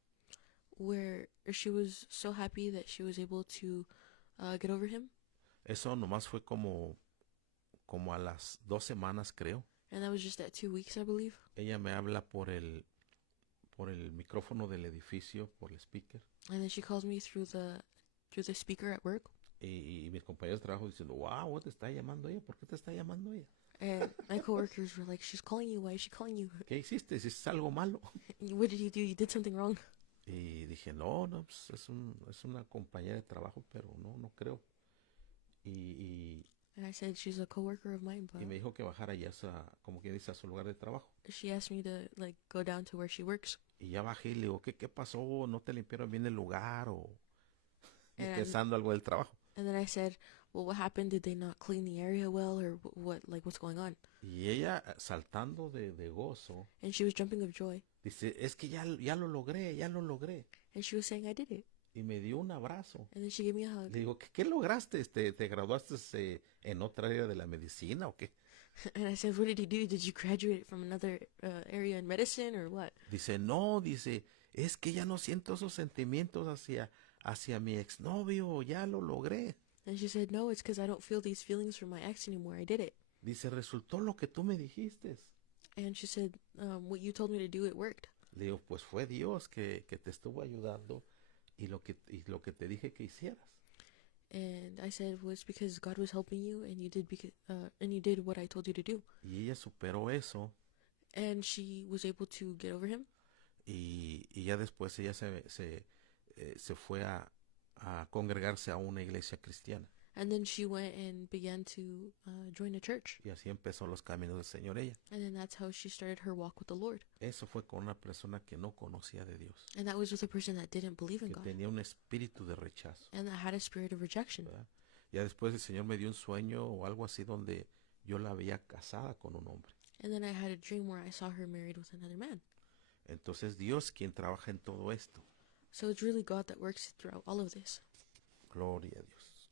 where she was so happy that she was able to get over him. Eso nomás fue como a las 2 semanas, creo. And that was just at 2 weeks, I believe. Ella me habla por el micrófono del edificio, por el speaker. And then she calls me through the speaker at work. Y mis compañeros de trabajo diciendo, wow, te está llamando ella, ¿por qué te está llamando ella? And my coworkers were like, she's calling you. Why is she calling you? ¿Qué hiciste? ¿Hiciste algo malo? What did you do? You did something wrong. Y dije, no, pues es una compañera de trabajo, pero no creo. Y And I said, she's a coworker of mine, but me dijo que bajara ya como que dice, a su lugar de trabajo. she asked me to like go down to where she works. Y ya bajé y le digo, ¿qué pasó? ¿No te limpiaron bien el lugar? O And- pensando algo del trabajo. And then I said, well, what happened? Did they not clean the area well, or what's going on? Y ella, saltando de gozo, And she was jumping of joy. dice, es que ya lo logré, ya lo logré. And she was saying, I did it. Y me dio un abrazo. And then she gave me a hug. Le digo, ¿qué lograste? ¿Te graduaste en otra área de la medicina o qué? And I said, what did you do? Did you graduate from another area in medicine or what? Dice, no, dice, es que ya no siento esos sentimientos hacia mi exnovio, ya lo logré. And she said, no, it's because I don't feel these feelings for my ex anymore. I did it. Dice, resultó lo que tú me dijiste. And she said, what you told me to do, it worked. Le digo, pues fue Dios que te estuvo ayudando y lo que te dije que hicieras. And I said, well, it's because God was helping you, and you did what I told you to do. Y ella superó eso And she was able to get over him. y ya después ella se fue a congregarse a una iglesia cristiana. And then she went and began to join a church. Y así empezó los caminos del Señor ella. And then that's how she started her walk with the Lord. Eso fue con una persona que no conocía de Dios, And that was with a person that didn't believe in que God, tenía un espíritu de rechazo, and that had a spirit of rejection. ¿verdad? Ya después el Señor me dio un sueño o algo así donde yo la veía casada con un hombre. And then I had a dream where I saw her married with another man. Entonces Dios quien trabaja en todo esto. So it's really God that works throughout all of this. Gloria a Dios.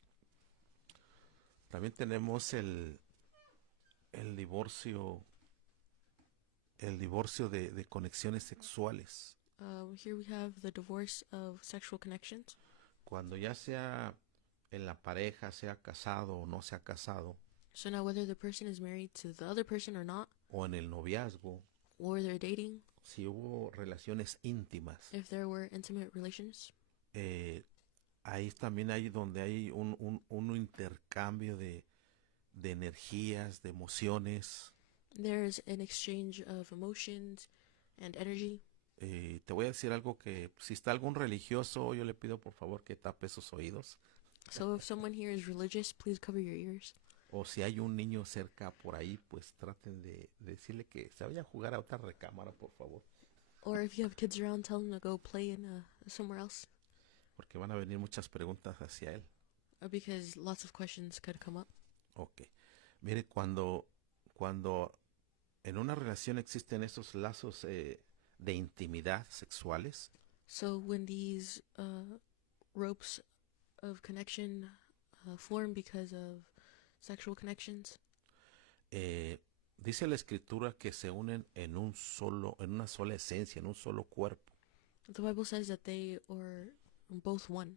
También tenemos el divorcio de conexiones sexuales. Here we have the divorce of sexual connections. Cuando ya sea en la pareja, sea casado o no sea casado, So now whether the person is married to the other person or not, o en el noviazgo, or they're dating, si hubo relaciones íntimas, if there were intimate relations, ahí también hay donde hay un intercambio de energías, de emociones. there's an exchange of emotions and energy. Te voy a decir algo que si está algún religioso, yo le pido por favor que tape sus oídos. So if someone here is religious, please cover your ears. O si hay un niño cerca por ahí, pues traten de decirle que se vaya a jugar a otra recámara, por favor. Or if you have kids around, tell them to go play in somewhere else. Porque van a venir muchas preguntas hacia él. Because lots of questions could come up. Ok. Mire, cuando en una relación existen esos lazos de intimidad sexuales, So when these ropes of connection form because of sexual connections, dice la escritura que se unen en una sola esencia, en un solo cuerpo. the Bible says that they are both one.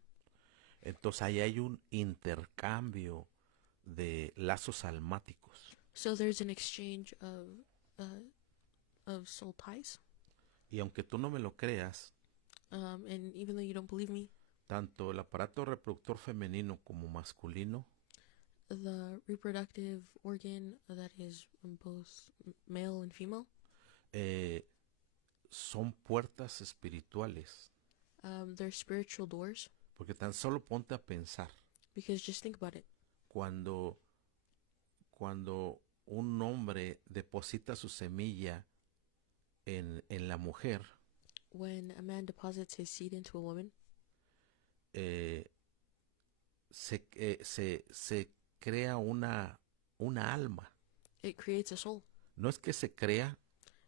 Entonces ahí hay un intercambio de lazos almáticos. So there's an exchange of soul ties. Y aunque tú no me lo creas, And even though you don't believe me, tanto el aparato reproductor femenino como masculino the reproductive organ that is both male and female, son puertas espirituales. they're spiritual doors. Porque tan solo ponte a pensar, Because just think about it. cuando un hombre deposita su semilla en la mujer, When a man deposits his seed into a woman, se crea una alma. it creates a soul. No es que se crea,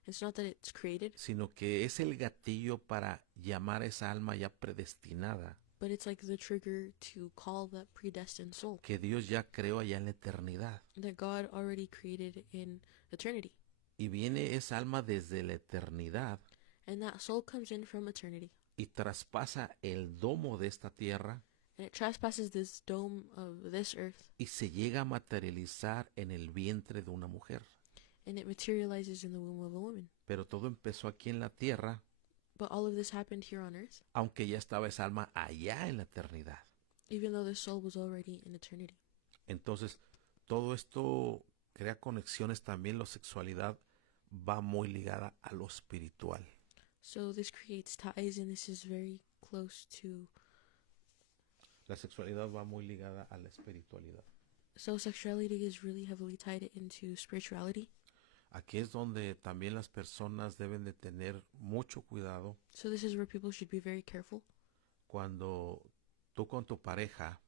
It's not that it's created, sino que es el gatillo para llamar a esa alma ya predestinada, but it's like the trigger to call that predestined soul que Dios ya creó allá en la eternidad. that God already created in eternity. Y viene esa alma desde la eternidad And that soul comes in from eternity. y traspasa el domo de esta tierra And it trespasses this dome of this earth. y se llega a materializar en el vientre de una mujer. and it materializes in the womb of a woman. Pero todo empezó aquí en la tierra, But all of this happened here on earth, aunque ya estaba esa alma allá en la eternidad. even though the soul was already in eternity. Entonces, todo esto crea conexiones también. La sexualidad va muy ligada a lo espiritual. So this creates ties, and this is very close to. La sexualidad va muy ligada a la espiritualidad. So sexuality is really heavily tied into spirituality. Aquí es donde también las personas deben de tener mucho cuidado So this is where people should be very careful cuando tú con tu pareja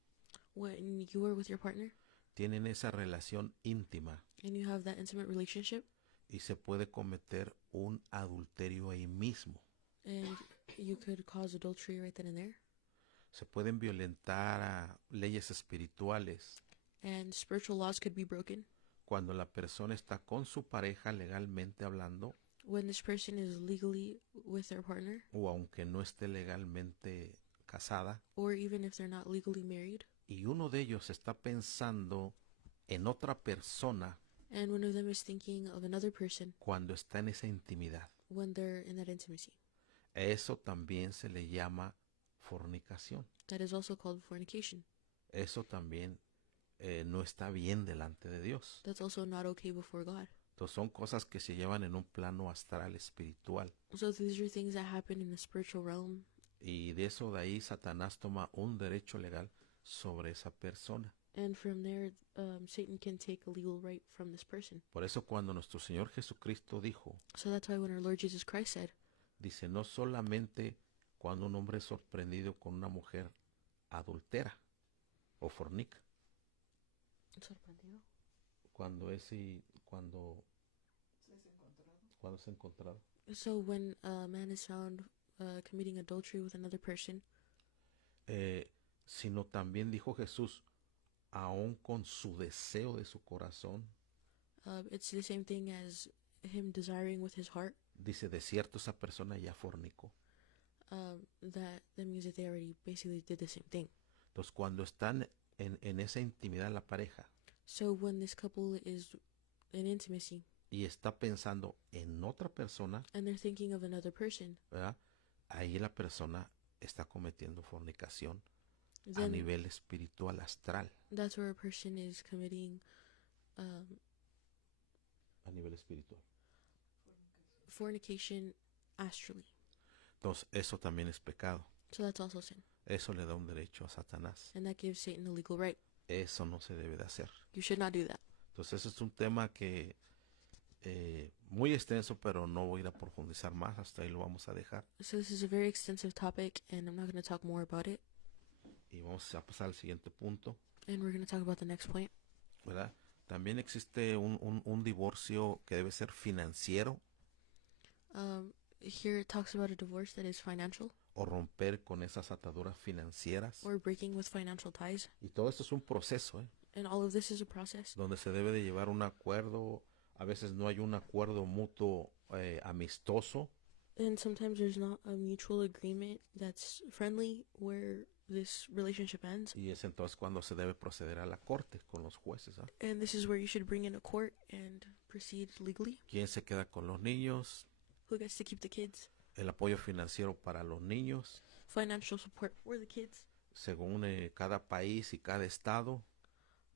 when you are with your partner tienen esa relación íntima and you have that intimate relationship, y se puede cometer un adulterio ahí mismo. and you could cause adultery right then and there, Se pueden violentar a leyes espirituales and spiritual laws could be broken cuando la persona está con su pareja legalmente hablando when this person is legally with their partner, o aunque no esté legalmente casada, or even if they're not legally married, y uno de ellos está pensando en otra persona and one of them is thinking of another person cuando está en esa intimidad. when they're in that intimacy. Eso también se le llama fornicación. That is also called fornication. Eso también no está bien delante de Dios. That's also not okay before God. Entonces son cosas que se llevan en un plano astral espiritual. So these are things that happen in the spiritual realm, Y de eso de ahí Satanás toma un derecho legal sobre esa persona. and from there, Satan can take a legal right from this person. Por eso cuando nuestro Señor Jesucristo dijo, So that's why when our Lord Jesus Christ said, dice, no solamente cuando un hombre es sorprendido con una mujer adultera o fornica, cuando es encontrado, so when a man is found committing adultery with another person, sino también dijo Jesús, aún con su deseo de su corazón, it's the same thing as him desiring with his heart. dice, de cierto esa persona ya fornicó. That means that they already basically did the same thing. Entonces cuando están en esa intimidad la pareja So when this couple is in intimacy y está pensando en otra persona, and they're thinking of another person, ¿verdad? Ahí la persona está cometiendo fornicación a then nivel espiritual astral. that's where a person is committing A nivel espiritual. fornication astrally. Entonces eso también es pecado. So that's also sin. Eso le da un derecho a Satanás. And that gives Satan a legal right. Eso no se debe de hacer. You should not do that. Entonces ese es un tema que muy extenso, pero no voy a ir a profundizar más. Hasta ahí lo vamos a dejar. So this is a very extensive topic, and I'm not going to talk more about it. Y vamos a pasar al siguiente punto, And we're going to talk about the next point. ¿verdad? También existe un divorcio que debe ser financiero Here it talks about a divorce that is financial o romper con esas ataduras financieras. or breaking with financial ties. Y todo esto es un proceso, And all of this is a process. donde se debe de llevar un acuerdo. A veces no hay un acuerdo mutuo amistoso. And sometimes there's not a mutual agreement that's friendly where this relationship ends. Y es entonces cuando se debe proceder a la corte con los jueces. ¿Ah? And this is where you should bring in a court and proceed legally. ¿Quién se queda con los niños? Who gets to keep the kids? El apoyo financiero para los niños, Financial support for the kids. según cada país y cada estado,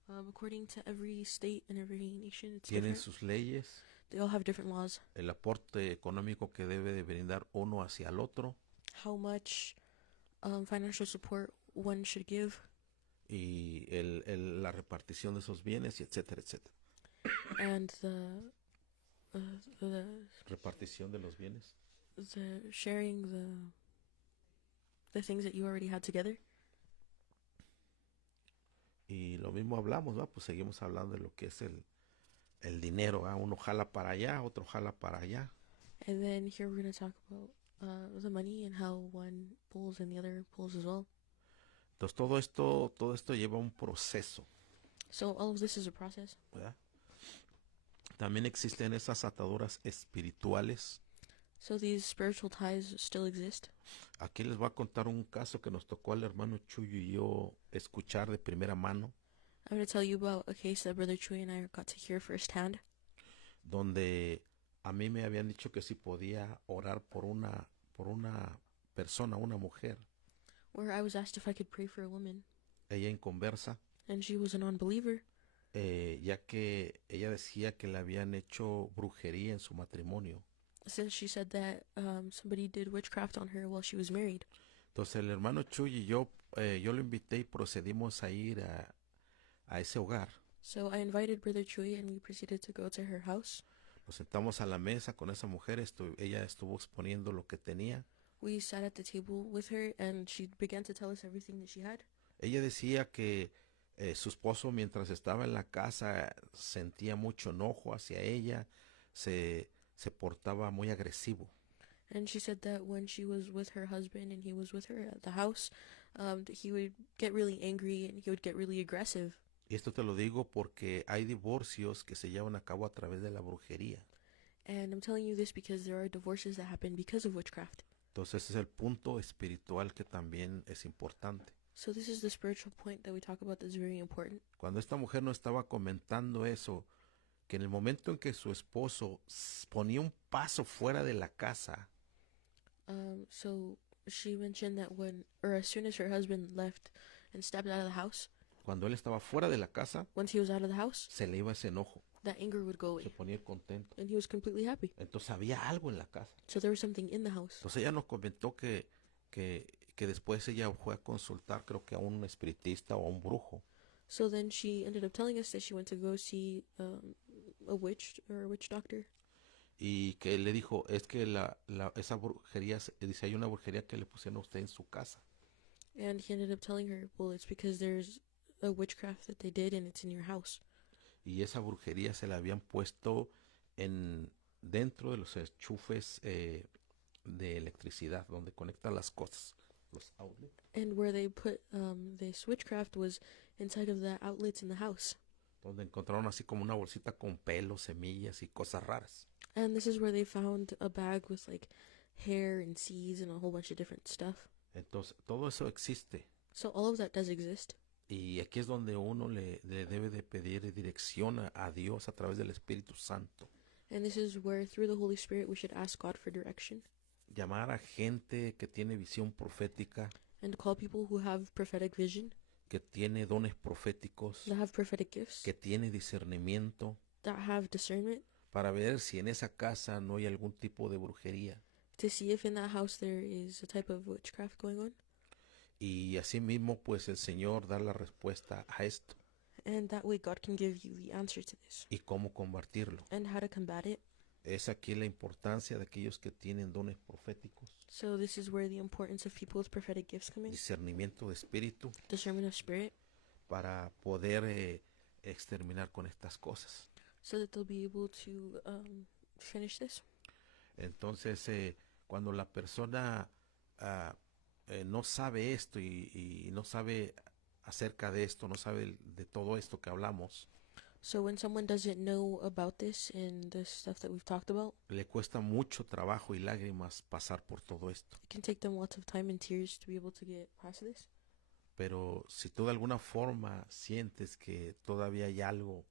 According to every state and every nation, it's tienen different. sus leyes. They all have different laws. El aporte económico que debe de brindar uno hacia el otro How much financial support one should give, y la repartición de esos bienes, y etcétera, etcétera. and the Repartición de los bienes. sharing the things that you already had together. Y lo mismo hablamos, ¿va? Pues seguimos hablando de lo que es el dinero, ¿va? Uno jala para allá, otro jala para allá. And then here we're going to talk about the money and how one pulls and the other pulls as well. Entonces todo esto lleva un proceso, So all of this is a process. ¿verdad? También existen esas ataduras espirituales. So these spiritual ties still exist. Aquí les voy a contar un caso que nos tocó al hermano Chuyo y yo escuchar de primera mano. I'm going to tell you about a case that Brother Chuy and I got to hear firsthand. donde a mí me habían dicho que si podía orar por una persona, una mujer, where I was asked if I could pray for a woman, ella inconversa, and she was a non-believer, ya que ella decía que le habían hecho brujería en su matrimonio. since she said that somebody did witchcraft on her while she was married. Entonces el hermano Chuy y yo lo invité y procedimos a ir a ese hogar. So I invited Brother Chui, and we proceeded to go to her house. Nos sentamos a la mesa con esa mujer, ella estuvo exponiendo lo que tenía. We sat at the table with her, and she began to tell us everything that she had. Ella decía que su esposo, mientras estaba en la casa, sentía mucho enojo hacia ella, se portaba muy agresivo. And she said that when she was with her husband and he was with her at the house, he would get really angry and he would get really aggressive. Y esto te lo digo porque hay divorcios que se llevan a cabo a través de la brujería. And I'm telling you this because there are divorces that happen because of witchcraft. Entonces ese es el punto espiritual que también es importante. So this is the spiritual point that we talk about that's very important. Cuando esta mujer nos estaba comentando eso, que en el momento en que su esposo ponía un paso fuera de la casa, So she mentioned that as soon as her husband left and stepped out of the house, cuando él estaba fuera de la casa, once he was out of the house, se le iba ese enojo, that anger would go se away, ponía contento. and he was completely happy. Entonces había algo en la casa. So there was something in the house. Entonces ella nos comentó que después ella fue a consultar, creo que a un espiritista o a un brujo. So then she ended up telling us that she went to go see a witch or a witch doctor. Y que le dijo, es que esa brujería, dice, hay una brujería que le pusieron a usted en su casa. And he ended up telling her, well, it's because there's a witchcraft that they did and it's in your house. Y esa brujería se la habían puesto dentro de los enchufes de electricidad, donde conectan las cosas, los outlets. And where they put this witchcraft was inside of the outlets in the house. Donde encontraron así como una bolsita con pelos, semillas y cosas raras. And this is where they found a bag with like hair and seeds and a whole bunch of different stuff. Entonces, todo eso existe. So all of that does exist. Y aquí es donde uno le debe de pedir dirección a Dios a través del Espíritu Santo. And this is where through the Holy Spirit we should ask God for direction. Llamar a gente que tiene visión profética, And call people who have prophetic vision, que tiene dones proféticos, that have prophetic gifts, que tiene discernimiento, that have discernment, para ver si en esa casa no hay algún tipo de brujería. to see if in that house there is a type of witchcraft going on. Y asimismo, pues el Señor da la respuesta a esto And that way God can give you the answer to this y cómo combatirlo. and how to combat it. Es aquí la importancia de aquellos que tienen dones proféticos, So this is where the importance of people with prophetic gifts come in. discernimiento de espíritu, Discernment of spirit, para poder exterminar con estas cosas. so that they'll be able to finish this. Entonces, cuando la persona no sabe esto y no sabe acerca de esto, no sabe de todo esto que hablamos, So when someone doesn't know about this and the stuff that we've talked about, le cuesta mucho trabajo y lágrimas pasar por todo esto. it can take them lots of time and tears to be able to get past this. Pero si tú de alguna forma sientes que todavía hay algo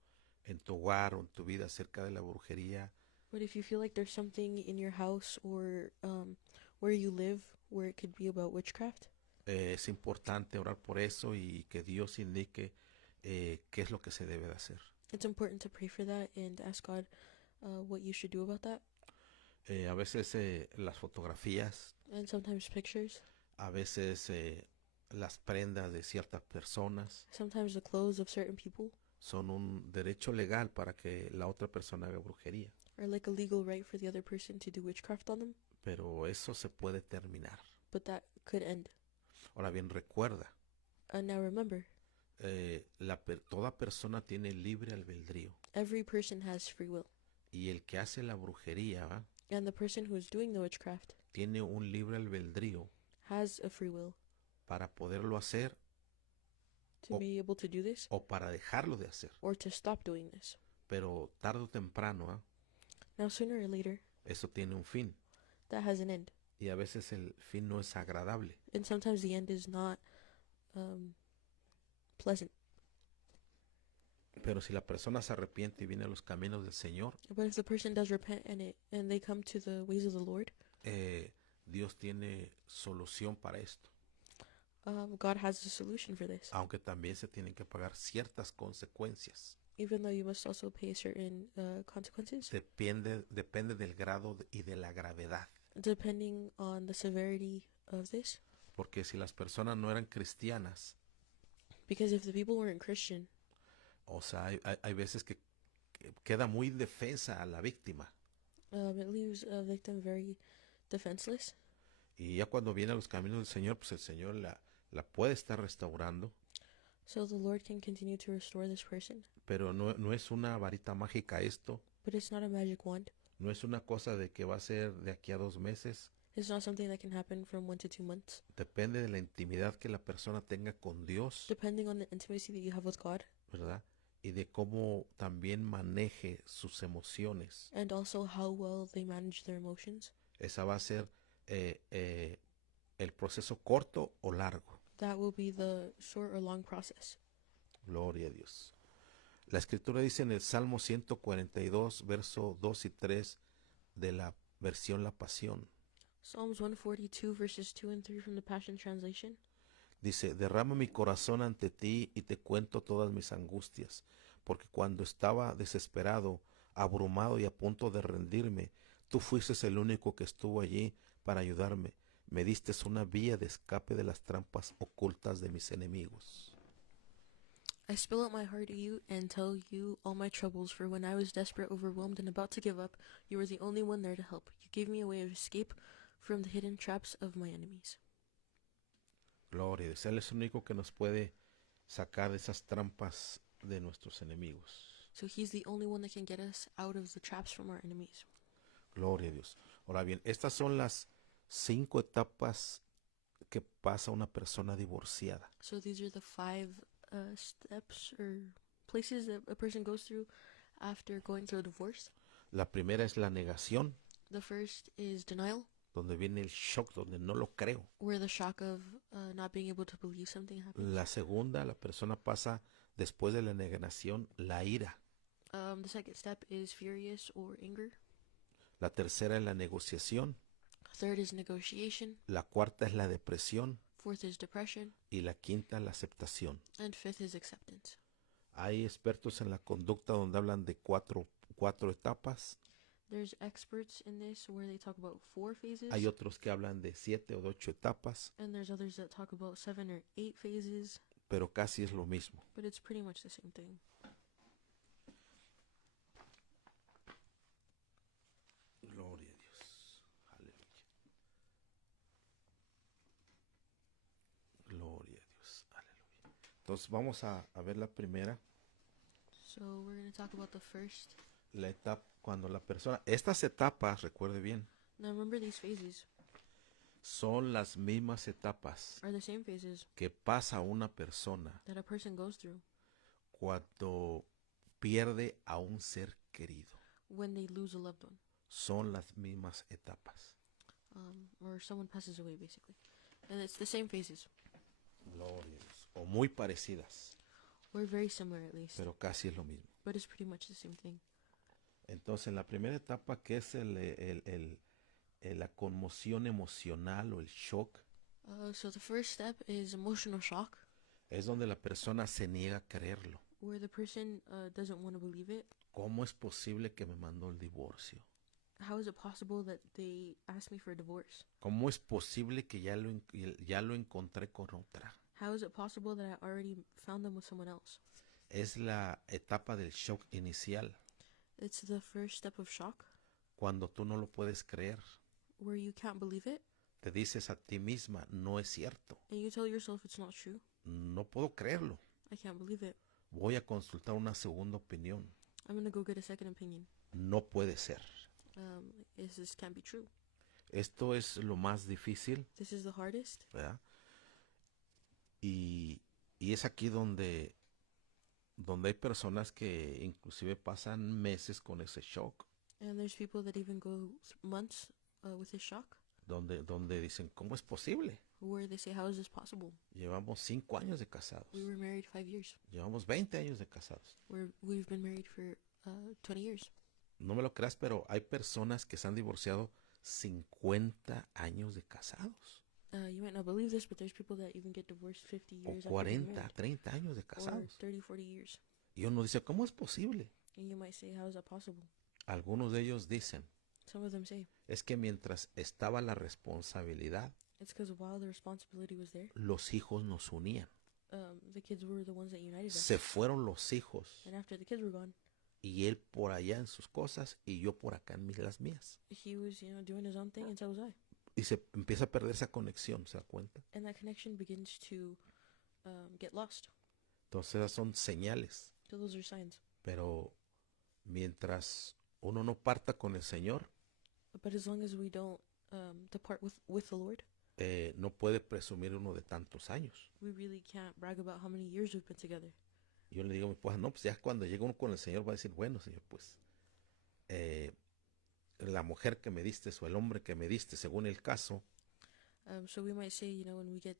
en tu hogar o en tu vida acerca de la brujería, But if you feel like there's something in your house or where you live where it could be about witchcraft, es importante orar por eso y que Dios indique qué es lo que se debe de hacer. it's important to pray for that and ask God what you should do about that. A veces las fotografías, And sometimes pictures, a veces las prendas de ciertas personas sometimes the clothes of certain people son un derecho legal para que la otra persona haga brujería. are like a legal right for the other person to do witchcraft on them, Pero eso se puede terminar. but that could end. Ahora bien, recuerda, And now remember, toda persona tiene libre albedrío. every person has free will. Y el que hace la brujería, ¿va?, And the person who is doing the witchcraft tiene un libre albedrío has a free will para poderlo hacer to be able to do this o para dejarlo de hacer. or to stop doing this. Pero tarde o temprano, ¿va?, Now, sooner or later, eso tiene un fin. that has an end. Y a veces el fin no es agradable. And sometimes the end is not pleasant. Pero si la persona se arrepiente y viene a los caminos del Señor, But if the person does repent and they come to the ways of the Lord, Dios tiene solución para esto. God has a solution for this. Aunque también se tienen que pagar ciertas consecuencias. Even though you must also pay certain consequences, Depende del grado y de la gravedad. depending on the severity of this. Porque si las personas no eran cristianas, Because if the people weren't Christian, o sea, hay veces que queda muy indefensa a la víctima. it leaves a victim very defenseless. Y ya cuando viene a los caminos del Señor, pues el Señor la puede estar restaurando. So the Lord can continue to restore this person. Pero no es una varita mágica esto. But it's not a magic wand. No es una cosa de que va a ser de aquí a 2 meses. It's not something that can happen from 1 to 2 months. Depende de la intimidad que la persona tenga con Dios, Depending on the intimacy that you have with God, ¿verdad? Y de cómo también maneje sus emociones. and also how well they manage their emotions. Esa va a ser el proceso corto o largo. That will be the short or long process. Gloria a Dios. La escritura dice en el Salmo 142, verso 2 y 3 de la versión La Pasión. Psalms 142 verses 2 and 3 from the Passion Translation. Dice, derrama mi corazón ante ti y te cuento todas mis angustias, porque cuando estaba desesperado, abrumado y a punto de rendirme, tú fuiste el único que estuvo allí para ayudarme. Me diste una vía de escape de las trampas ocultas de mis enemigos. I spill out my heart to you and tell you all my troubles, for when I was desperate, overwhelmed, and about to give up, you were the only one there to help. You gave me a way of escape from the hidden traps of my enemies. Gloria a Dios. Él es el único que nos puede sacar de esas trampas de nuestros enemigos. So he's the only one that can get us out of the traps from our enemies. Gloria a Dios. Ahora bien, estas son las 5 etapas que pasa una persona divorciada. So these are the 5 steps or places that a person goes through after going through a divorce. La primera es la negación, The first is denial, donde viene el shock, donde no lo creo. where the shock of not being able to believe something happened. La segunda, la persona pasa después de la negación, la ira. The second step is furious or anger. La tercera es la negociación. Third is negotiation. La cuarta es la depresión. Fourth is depression. Y la quinta, la aceptación. And fifth is acceptance. Hay expertos en la conducta donde hablan de cuatro etapas. There's experts in this where they talk about 4 phases. Hay otros que hablan de 7 o 8 etapas, And there's others that talk about 7 or 8 phases. pero casi es lo mismo. But it's pretty much the same thing. Gloria a Dios. Aleluya. Gloria a Dios. Aleluya. Entonces vamos a ver la primera. So we're going to talk about the first. La etapa cuando la persona... Estas etapas, recuerde bien, Now remember, these phases son las mismas etapas are the same phases que pasa una persona that a person goes through cuando pierde a un ser querido. when they lose a loved one. Son las mismas etapas. Or someone passes away, basically. And it's the same phases. Gloria a Dios. O muy parecidas, Or very similar, at least. pero casi es lo mismo. But it's pretty much the same thing. Entonces, en la primera etapa, que es la conmoción emocional o el shock, So the first step is emotional shock, es donde la persona se niega a creerlo. where the person doesn't want to believe it. ¿Cómo es posible que me mandó el divorcio? How is it possible that they asked me for a divorce? ¿Cómo es posible que ya lo encontré con otra? How is it possible that I already found them with someone else? Es la etapa del shock inicial, It's the first step of shock, cuando tú no lo puedes creer. where you can't believe it, Te dices a ti misma, no es cierto, and you tell yourself it's not true. no puedo creerlo. I can't believe it. Voy a consultar una segunda opinión. I'm going to go get a second opinion. No puede ser. This can't be true. Esto es lo más difícil, This is the hardest. ¿verdad? Y es aquí donde hay personas que inclusive pasan meses con ese shock. And there's people that even go months with this shock. donde dicen, ¿cómo es posible? where they say, how is this possible? Llevamos 5 años de casados. We were married 5 years. Llevamos 20 años de casados. We've been married for 20 years. No me lo creas, pero hay personas que se han divorciado 50 años de casados. You might not believe this, but there's people that even get divorced 50 O years after being 40, married. 30 años de Or casados. 30, 40 years. Y uno dice, ¿cómo es posible? And you might say, how is that possible? Algunos de ellos dicen, Some of them say, es que mientras estaba la responsabilidad, it's because while the responsibility was there, los hijos nos unían. the kids were the ones that united us. Se fueron los hijos And after the kids were gone, y él por allá en sus cosas y yo por acá en las mías. he was, doing his own thing, and so was I. Y se empieza a perder esa conexión, ¿se da cuenta? And that connection begins to get lost. Entonces esas son señales. So those are signs. Pero mientras uno no parta con el Señor, But as long as we don't depart with the Lord, no puede presumir uno de tantos años. we really can't brag about how many years we've been together. Yo le digo a mi esposa, no, pues ya cuando llegue uno con el Señor va a decir, bueno, Señor, pues la mujer que me diste o el hombre que me diste, según el caso, So we might say, when we get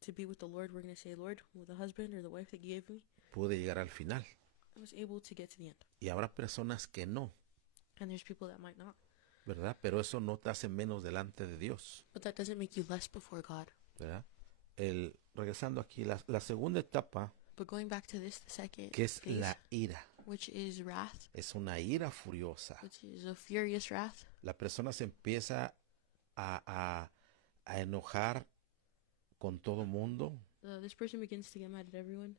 to be with the Lord, we're going to say, Lord, with the husband or the wife that you gave me, pude llegar al final. I was able to get to the end. Y habrá personas que no, And there's people that might not. ¿verdad? Pero eso no te hace menos delante de Dios, But that doesn't make you less before God. ¿verdad? Regresando aquí, la segunda etapa, But going back to this, the second que es phase, la ira, which is wrath, es una ira furiosa. which is a furious wrath. La persona se empieza a enojar con todo mundo This person begins to get mad at everyone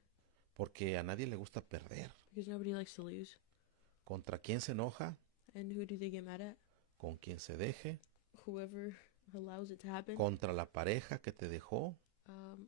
porque a nadie le gusta perder. because nobody likes to lose. ¿Contra quién se enoja? And who do they get mad at? Con quien se deje. Whoever allows it to happen. Contra la pareja que te dejó,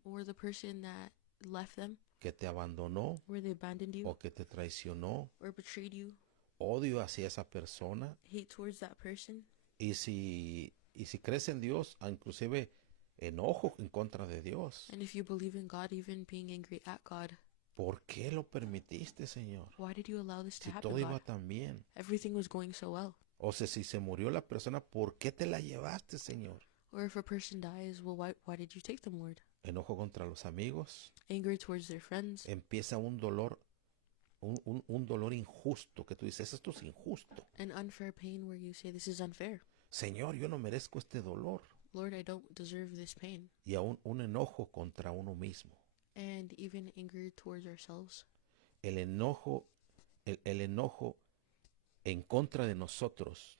Or the person that left them, que te abandonó or they abandoned you, o que te traicionó. or betrayed you. Odio hacia esa persona. Hate towards that person. Y si crees en Dios, inclusive enojo en contra de Dios. And if you believe in God, even being angry at God. ¿Por qué lo permitiste, Señor? Why did you allow this to Si happen, todo iba God? tan bien. Everything was going so well. O sea, si se murió la persona, ¿por qué te la llevaste, Señor? Or if a person dies, well, why did you take them, Lord? Enojo contra los amigos. Anger towards their friends. Empieza un dolor, un dolor injusto, que tú dices, esto es injusto. An unfair pain where you say, this is unfair. Señor, yo no merezco este dolor. Lord, I don't deserve this pain. Y aún un enojo contra uno mismo. And even anger towards ourselves. El enojo en contra de nosotros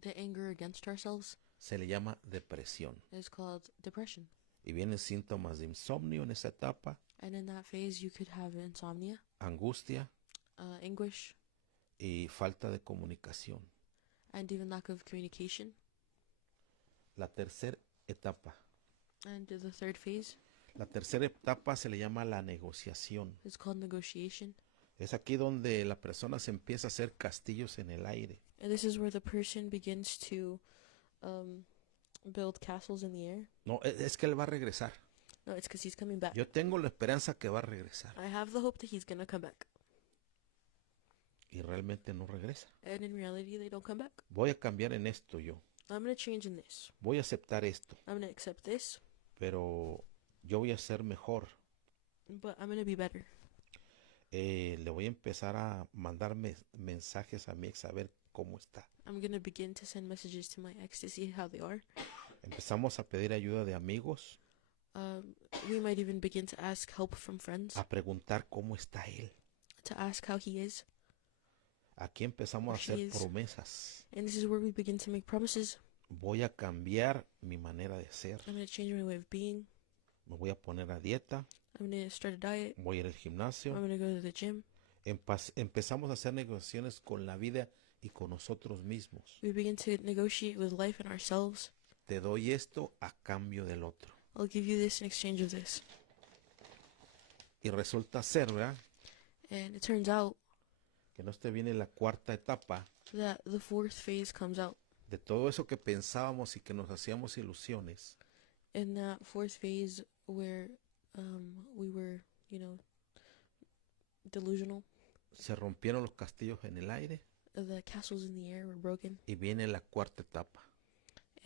The anger against ourselves se le llama depresión. is called depression. Y vienen síntomas de insomnio en esa etapa, And in that phase, you could have insomnia, angustia anguish, y falta de comunicación. and even lack of communication. La tercera etapa. And the third phase La tercera etapa se le llama la negociación. is called negotiation. Es aquí donde la persona se empieza a hacer castillos en el aire. And this is where the person begins to build castles in the air. No, es que él va a regresar. No, it's because he's coming back. Yo tengo la esperanza que va a regresar. I have the hope that he's going to come back. Y realmente no regresa. And in reality, they don't come back. Voy a cambiar en esto yo. I'm going to change in this. Voy a aceptar esto. I'm going to accept this, Pero yo voy a ser mejor. but I'm going to be better. Le voy a empezar a mandar mensajes a mi ex a ver cómo está. I'm going to begin to send messages to my ex to see how they are. Empezamos a pedir ayuda de amigos, We might even begin to ask help from friends, a preguntar cómo está él. to ask how he is. Aquí empezamos a She hacer is. promesas. And this is where we begin to make promises. Voy a cambiar mi manera de ser. I'm going to change my way of being. Me voy a poner a dieta. I'm going to start a diet. Voy a ir al I'm gimnasio. going to go to the gym. Empezamos a hacer negociaciones con la vida y con nosotros mismos. We begin to negotiate with life and ourselves. Te doy esto a cambio del otro. I'll give you this in exchange of this. Y resulta ser, ¿verdad? And it turns out Que no te viene la cuarta etapa that the fourth phase comes out. de todo eso que pensábamos y que nos hacíamos ilusiones. In that fourth phase where we were, delusional, Se rompieron los castillos en el aire the castles in the air were broken, y viene la cuarta etapa.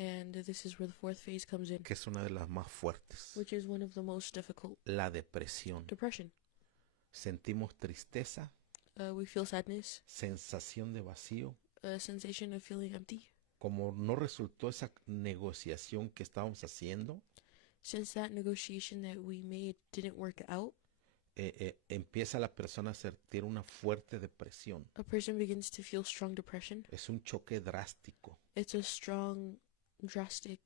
And this is where the fourth phase comes in, que es una de las más fuertes, which is one of the most difficult. la depresión. Depression. Sentimos tristeza, We feel sadness, sensación de vacío. a sensation of feeling empty. Como no resultó esa negociación que estábamos haciendo, Since that negotiation that we made didn't work out, empieza la persona a sentir una fuerte depresión. a person begins to feel strong depression. Es un choque drástico. It's a strong, drastic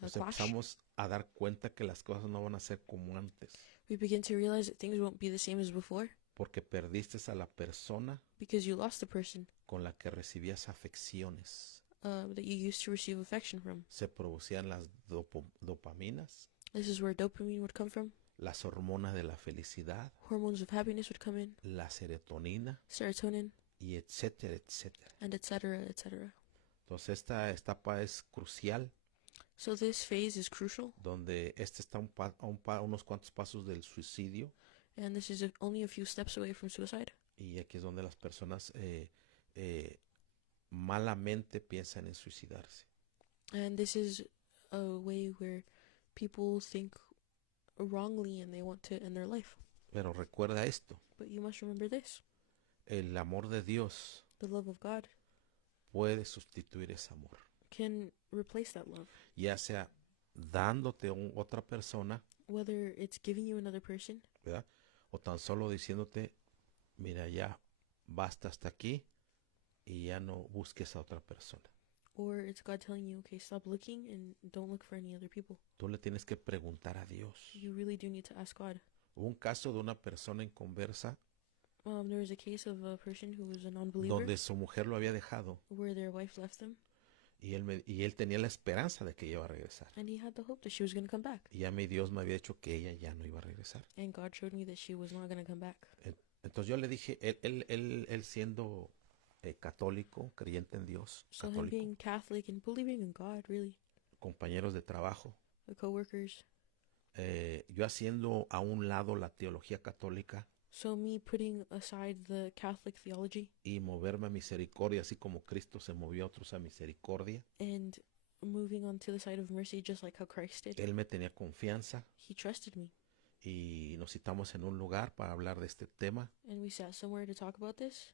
Nos clash. empezamos a dar cuenta que las cosas no van a ser como antes, We begin to realize that things won't be the same as before porque perdiste a la persona because you lost the person con la que recibías afecciones. that you used to receive affection from. Se producían las dopaminas, This is where dopamine would come from. las hormonas de la felicidad, Hormones of happiness would come in, la serotonina, serotonin, y etcétera, etcétera. and etc., etc. Entonces esta etapa es crucial, So this phase is crucial, donde este está a unos cuantos pasos del suicidio, and this is only a few steps away from suicide. y aquí es donde las personas malamente piensan en suicidarse. And this is a way where people think wrongly and they want to end their life. Pero recuerda esto, But you must remember this. el amor de Dios The love of God puede sustituir ese amor, can replace that love. ya sea dándote a otra persona, Whether it's giving you another person ¿verdad? O tan solo diciéndote, mira, ya basta hasta aquí y ya no busques a otra persona. or it's God telling you, okay, stop looking and don't look for any other people. Tú le tienes que preguntar a Dios. You really do need to ask God. Hubo un caso de una persona inconversa There was a case of a person who was a non-believer donde su mujer lo había dejado where their wife left them, y él tenía la esperanza de que ella iba a regresar. and he had the hope that she was going to come back. Y Dios me había dicho que ella ya no iba a regresar. And God showed me that she was not going to come back. Entonces yo le dije, él siendo católico, creyente en Dios, So him católico, being Catholic and believing in God, really, compañeros de trabajo, the co-workers. yo haciendo a un lado la teología católica So me putting aside the Catholic theology y moverme a misericordia, así como Cristo se movió a otros a misericordia. and moving on to the side of mercy just like how Christ did. Él me tenía confianza He trusted me. y nos citamos en un lugar para hablar de este tema, And we sat somewhere to talk about this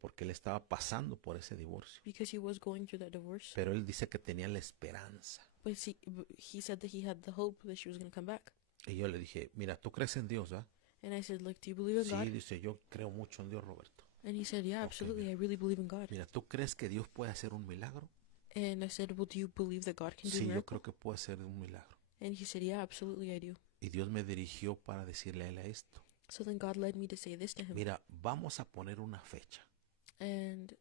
porque él estaba pasando por ese divorcio. because he was going through that divorce. Pero él dice que tenía la esperanza. But he said that he had the hope that she was going to come back. Y yo le dije, mira, ¿tú crees en Dios, ah? And I said, look, do you believe in Sí, God? dice, yo creo mucho en Dios, Roberto. And he said, yeah, Okay, absolutely. I really believe in God. Mira, ¿tú crees que Dios puede hacer un milagro? And I said, well, do you believe that God can do a Sí, yo miracle? creo que puede hacer un milagro. And he said, yeah, absolutely, I do. Y Dios me dirigió para decirle a él esto. So then God led me to say this to him. Mira, vamos a poner una fecha. And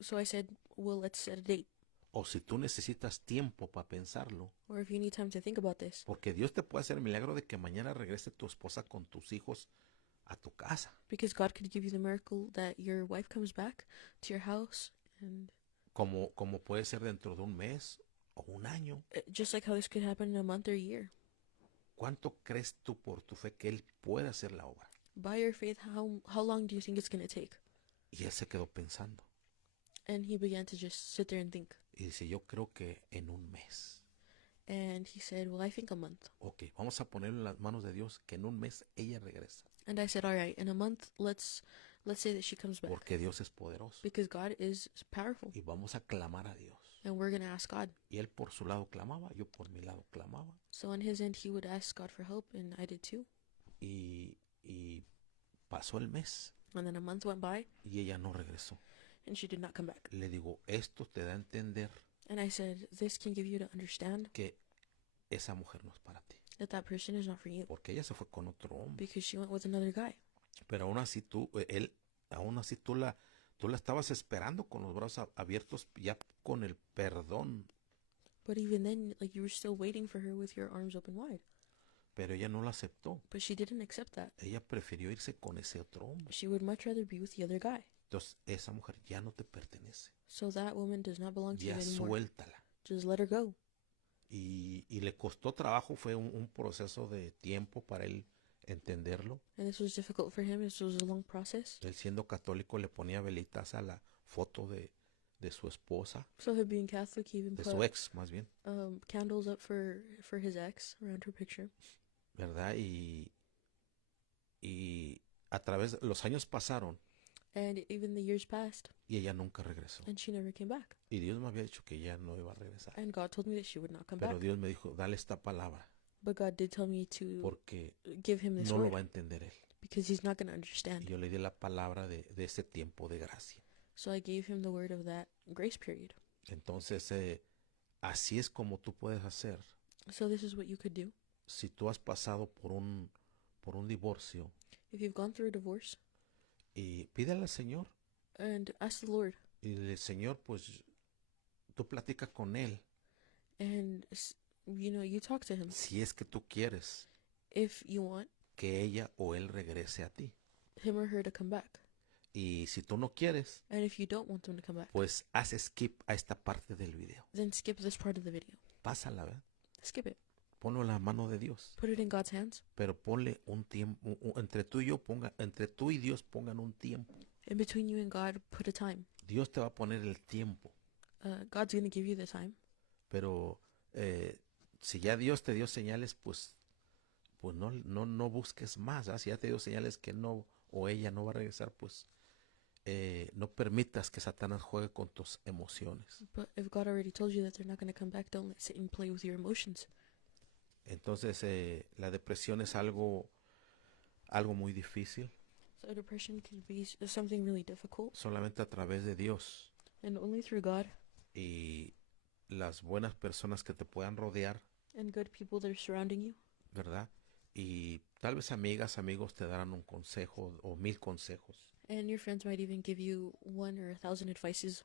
so I said, well, let's set a date. O si tú necesitas tiempo para pensarlo, Or if you need time to think about this. porque Dios te puede hacer el milagro de que mañana regrese tu esposa con tus hijos a tu casa. Because God could give you the miracle that your wife comes back to your house. And Como puede ser dentro de un mes o un año. just like how this could happen in a month or a year. ¿Cuánto crees tú por tu fe que Él puede hacer la obra? By your faith, how long do you think it's going to take? Y él se quedó pensando. And he began to just sit there and think. Y dice, yo creo que en un mes. And he said, well, I think a month. Ok, vamos a ponerlo en las manos de Dios que en un mes ella regresa. And I said, all right, in a month, let's say that she comes back. Porque Dios es poderoso. Because God is powerful. Y vamos a clamar a Dios. And we're going to ask God. Y él por su lado clamaba, yo por mi lado clamaba. So on his end, he would ask God for help, and I did too. Y pasó el mes And then a month went by, y ella no regresó. and she did not come back. Le digo, esto te da a entender And I said, this can give you to understand que esa mujer no es para ti. that that person is not for you. Porque ella se fue con otro hombre. Because she went with another guy. Pero aún así tú la estabas esperando con los brazos abiertos, ya con el perdón. But even then, like, you were still waiting for her with your arms open wide. Pero ella no la aceptó. But she didn't accept that. Ella prefirió irse con ese otro hombre. She would much rather be with the other guy. Entonces esa mujer ya no te pertenece. So that woman does not belong to you Ya anymore. suéltala. Just let her go. Y le costó trabajo, fue un proceso de tiempo para él entenderlo. And this was difficult for him. This was a long process. Él siendo católico le ponía velitas a la foto de de su esposa, So him being Catholic, he even de su put ex más bien, candles up for his ex around her picture. ¿verdad? Y a través, los años pasaron And even the years passed, y ella nunca regresó. and she never came back. Y Dios me había dicho que ella no iba a regresar. And God told me that she would not come Pero back. Dios me dijo, dale esta palabra, But God did tell me to porque give him this no lo word va a entender él. because he's not going to Y understand. yo le di la palabra de ese tiempo de gracia. So I gave him the word of that grace period. Entonces, así es como tú puedes hacer. So this is what you could do. Si tú has pasado por un divorcio, If you've gone through a divorce, y pídele al Señor, and ask the Lord, y el Señor, pues, tú platicas con Él, and you talk to him si es que tú quieres if you want que ella o él regrese a ti. him or her to come back. Y si tú no quieres, And if you don't want them to come back, pues haz skip a esta parte del video. then skip this part of the video. Pásala, ¿verdad? Skip it. Ponlo en la mano de Dios. Put it in God's hands. Pero ponle un tiempo, entre tú y Dios pongan un tiempo. In between you and God, put a time. Dios te va a poner el tiempo. God's going to give you the time. Pero si ya Dios te dio señales, pues no busques más. ¿Ah? Si ya te dio señales que no, o ella no va a regresar, pues no permitas que Satanás juegue con tus emociones. But if God already told you that they're not going to come back, don't let Satan play with your emotions. Entonces la depresión es algo muy difícil. So depression can be something really difficult, Solamente a través de Dios and only through God y las buenas personas que te puedan rodear, and good people that are surrounding you. ¿verdad? Y tal vez amigas, amigos te darán un consejo o 1000 consejos. And your friends might even give you 1 or 1,000 advices,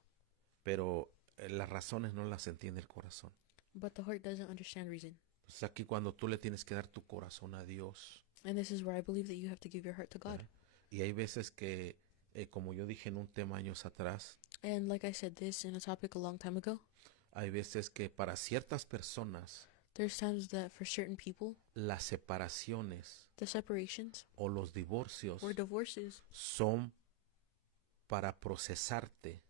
Pero las razones no las entiende el corazón. but the heart doesn't understand reason. Es aquí cuando tú le tienes que dar tu corazón a Dios. And this is where I believe that you have to give your heart to God. ¿Verdad? Y hay veces que, como yo dije en un tema años atrás, And like I said this in a topic a long time ago, hay veces que para ciertas personas there's times that for certain people, las separaciones the separations o los divorcios or divorces son para procesarte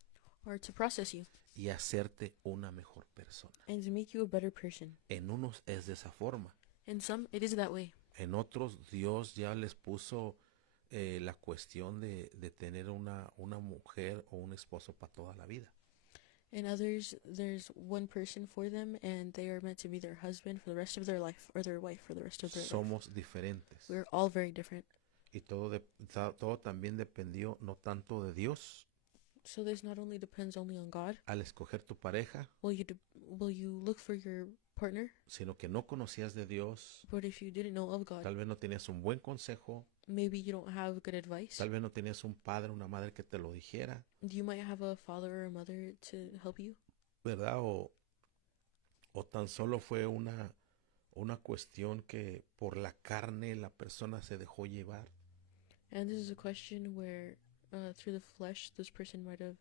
are to process you y hacerte una mejor persona. and to make you a better person. En unos es de esa forma. In some, it is that way. En otros Dios ya les puso la cuestión de tener una mujer o un esposo para toda la vida. In others, there's one person for them, and they are meant to be their husband for the rest of their life, or their wife for the rest of their life. Somos diferentes. We're all very different. Y todo también dependió no tanto de Dios So this not only depends only on God. al escoger tu pareja, Will you look for your partner? sino que no conocías de Dios. But if you didn't know of God, Tal vez no tenías un buen consejo. maybe you don't have good advice. Tal vez no tenías un padre, una madre que te lo dijera, You might have a father or a mother to help you. ¿verdad? O tan solo fue una cuestión que por la carne la persona se dejó llevar. And this is a question where, through the flesh, this person might have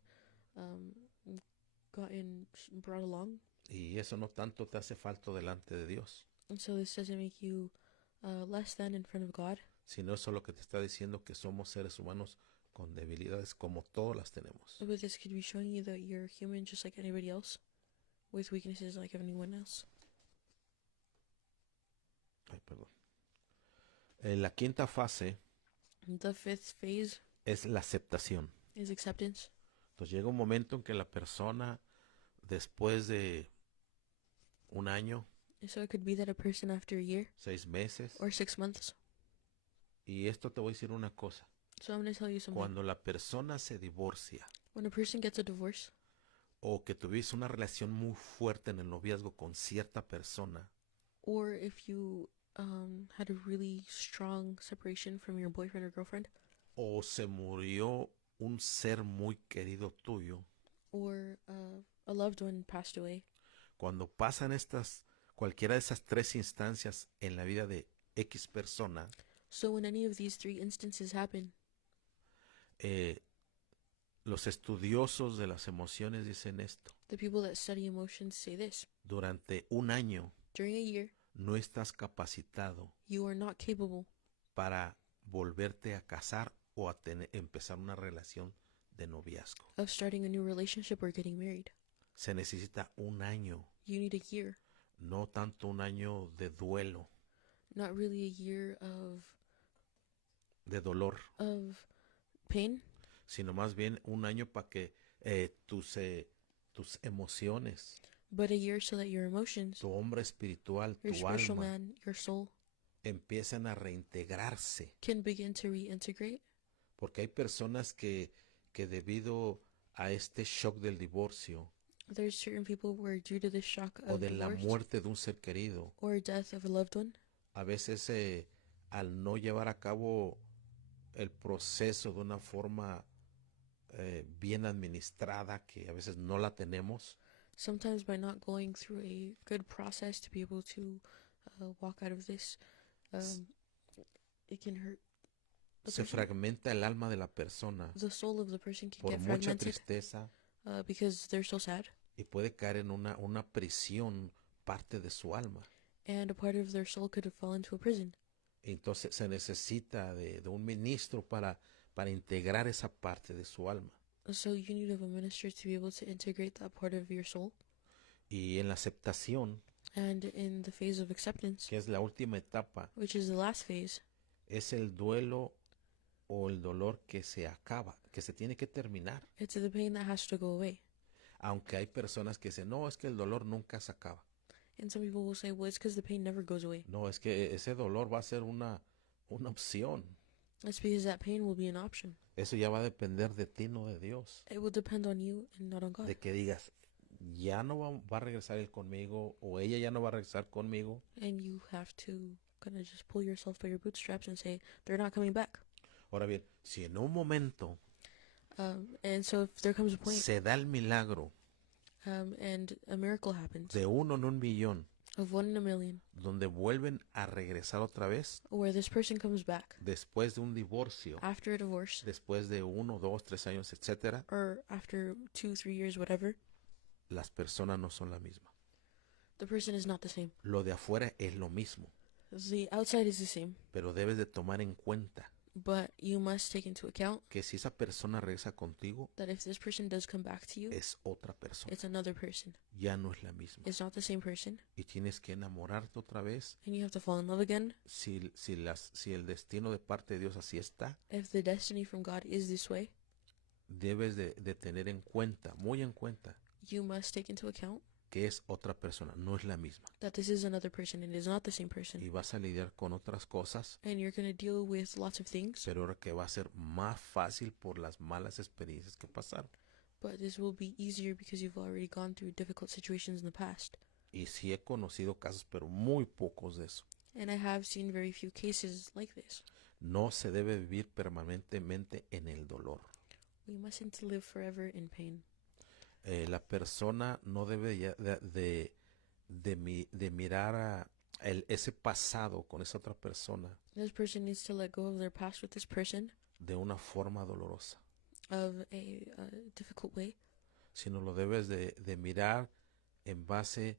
gotten brought along. Y eso no tanto te hace falta delante de Dios, And so this doesn't make you less than in front of God. sino eso lo que te está diciendo que somos seres humanos con debilidades como todas las tenemos. But this could be showing you that you're human just like anybody else, with weaknesses like anyone else. Ay, perdón. La quinta fase The fifth phase es la aceptación. is acceptance. Entonces llega un momento en que la persona, después de un año, So it could be that a person after a year 6 meses, or 6 months. y esto te voy a decir una cosa, So I'm going to tell you something. cuando la persona se divorcia When a person gets a divorce, o que tuviste una relación muy fuerte en el noviazgo con cierta persona, or if you had a really strong separation from your boyfriend or girlfriend, o se murió un ser muy querido tuyo, or a loved one passed away, cuando pasan cualquiera de esas 3 instancias en la vida de X persona, so when any of these 3 instances happen, los estudiosos de las emociones dicen esto: the people that study emotions say this: durante un año during a year, no estás capacitado you are not capable para volverte a casar o a empezar una relación de noviazgo. of starting a new relationship or getting married. Se necesita un año, You need a year, no tanto un año de duelo, not really a year de dolor, of pain, sino más bien un año para que tus emociones, but a year so that your emotions, tu hombre espiritual, your tu spiritual alma, man, your soul empiecen a reintegrarse. can begin to reintegrate. Porque hay personas que debido a este shock del divorcio There's certain people where due to the shock o of de la divorce muerte de un ser querido, or death of a loved one, a veces al no llevar a cabo el proceso de una forma bien administrada, que a veces no la tenemos, sometimes by not going through a good process to be able to walk out of this, it can hurt the se person. fragmenta el alma de la persona The soul of the person can por get mucha fragmented tristeza because they're so sad, y puede caer en una prisión parte de su alma. and a part of their soul could fall into a prison. Entonces se necesita de un ministro para integrar esa parte de su alma. So you need of a minister to be able to integrate that part of your soul. Y en la aceptación, And in the phase of acceptance, que es la última etapa, which is the last phase, es el duelo o el dolor que se acaba, que se tiene que terminar. it's the pain that has to go away. Aunque hay personas que dicen, no, es que el dolor nunca se acaba. And some people will say, well, it's because the pain never goes away. No, es que ese dolor va a ser una opción. It's because that pain will be an option. Eso ya va a depender de ti, no de Dios. It will depend on you and not on God. De que digas, ya no va a regresar él conmigo o ella ya no va a regresar conmigo. And you have to kind of just pull yourself by your bootstraps and say, they're not coming back. Ahora bien, si en un momento And so if there comes a point se da el milagro and a miracle happens de 1 en 1,000,000, of 1 in a million, donde vuelven a regresar otra vez where this person comes back después de un divorcio, after a divorce después de 1, 2, 3 años, etcétera, or after 2, 3 years, whatever, las personas no son la misma. the person is not the same. Lo de afuera es lo mismo, The outside is the same, pero debes de tomar en cuenta but you must take into account que si esa persona regresa contigo, that if this person does come back to you, es otra persona, it's another person. ya no es la misma. It's not the same person, Y tienes que enamorarte otra vez and you have to fall in love again. si el destino de parte de Dios así está. If the destiny from God is this way, Debes de tener en cuenta, muy en cuenta, you must take into account que es otra persona, no es la misma. that this is another person. It is not the same person. Y vas a lidiar con otras cosas, And you're going to deal with lots of things, pero ahora que va a ser más fácil por las malas experiencias que pasaron. but this will be easier because you've already gone through difficult situations in the past. Y sí he conocido casos, pero muy pocos de eso. And I have seen very few cases like this. No se debe vivir permanentemente en el dolor. We mustn't live forever in pain. La persona no debe de mirar ese pasado con esa otra persona This person needs to let go of their past with this person de una forma dolorosa, of a difficult way, sino lo debes de mirar en base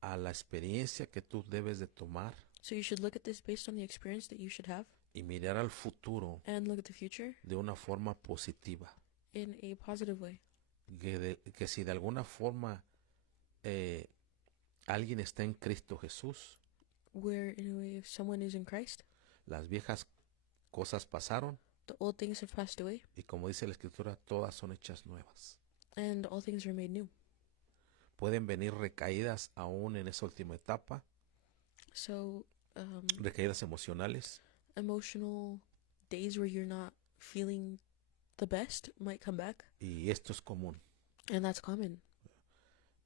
a la experiencia que tú debes de tomar so you should look at this based on the experience that you should have y mirar al futuro and look at the future de una forma positiva. in a positive way. Que si de alguna forma alguien está en Cristo Jesús, Where in a way, if someone is in Christ, las viejas cosas pasaron the old things have passed away y como dice la Escritura, todas son hechas nuevas. and all things are made new. Pueden venir recaídas aún en esa última etapa, So recaídas emocionales, emotional days where you're not feeling the best might come back, y esto es común. and that's common.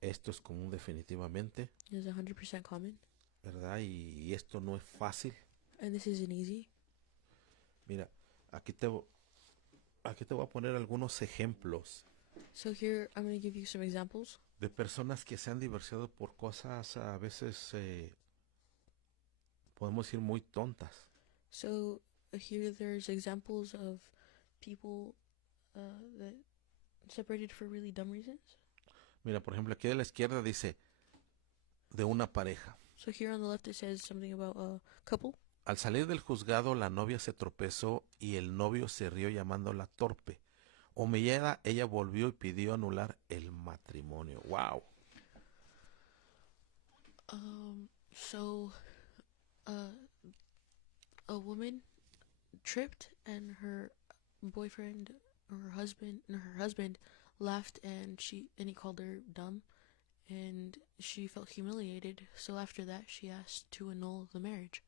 Esto es común definitivamente, It's 100% common, ¿verdad? Y esto no es fácil. and this isn't easy. Mira, aquí te voy a poner algunos ejemplos So here I'm going to give you some examples de personas que se han divorciado por cosas a veces, podemos decir, muy tontas. So here there's examples of people that separated for really dumb reasons. Mira, por ejemplo, aquí de la izquierda dice de una pareja. So here on the left it says something about a couple. Al salir del juzgado, la novia se tropezó y el novio se rió llamándola torpe. Humillada, ella volvió y pidió anular el matrimonio. ¡Wow! So, uh, a woman tripped, and her boyfriend or her husband laughed, and he called her dumb, and she felt humiliated. So after that, she asked to annul the marriage.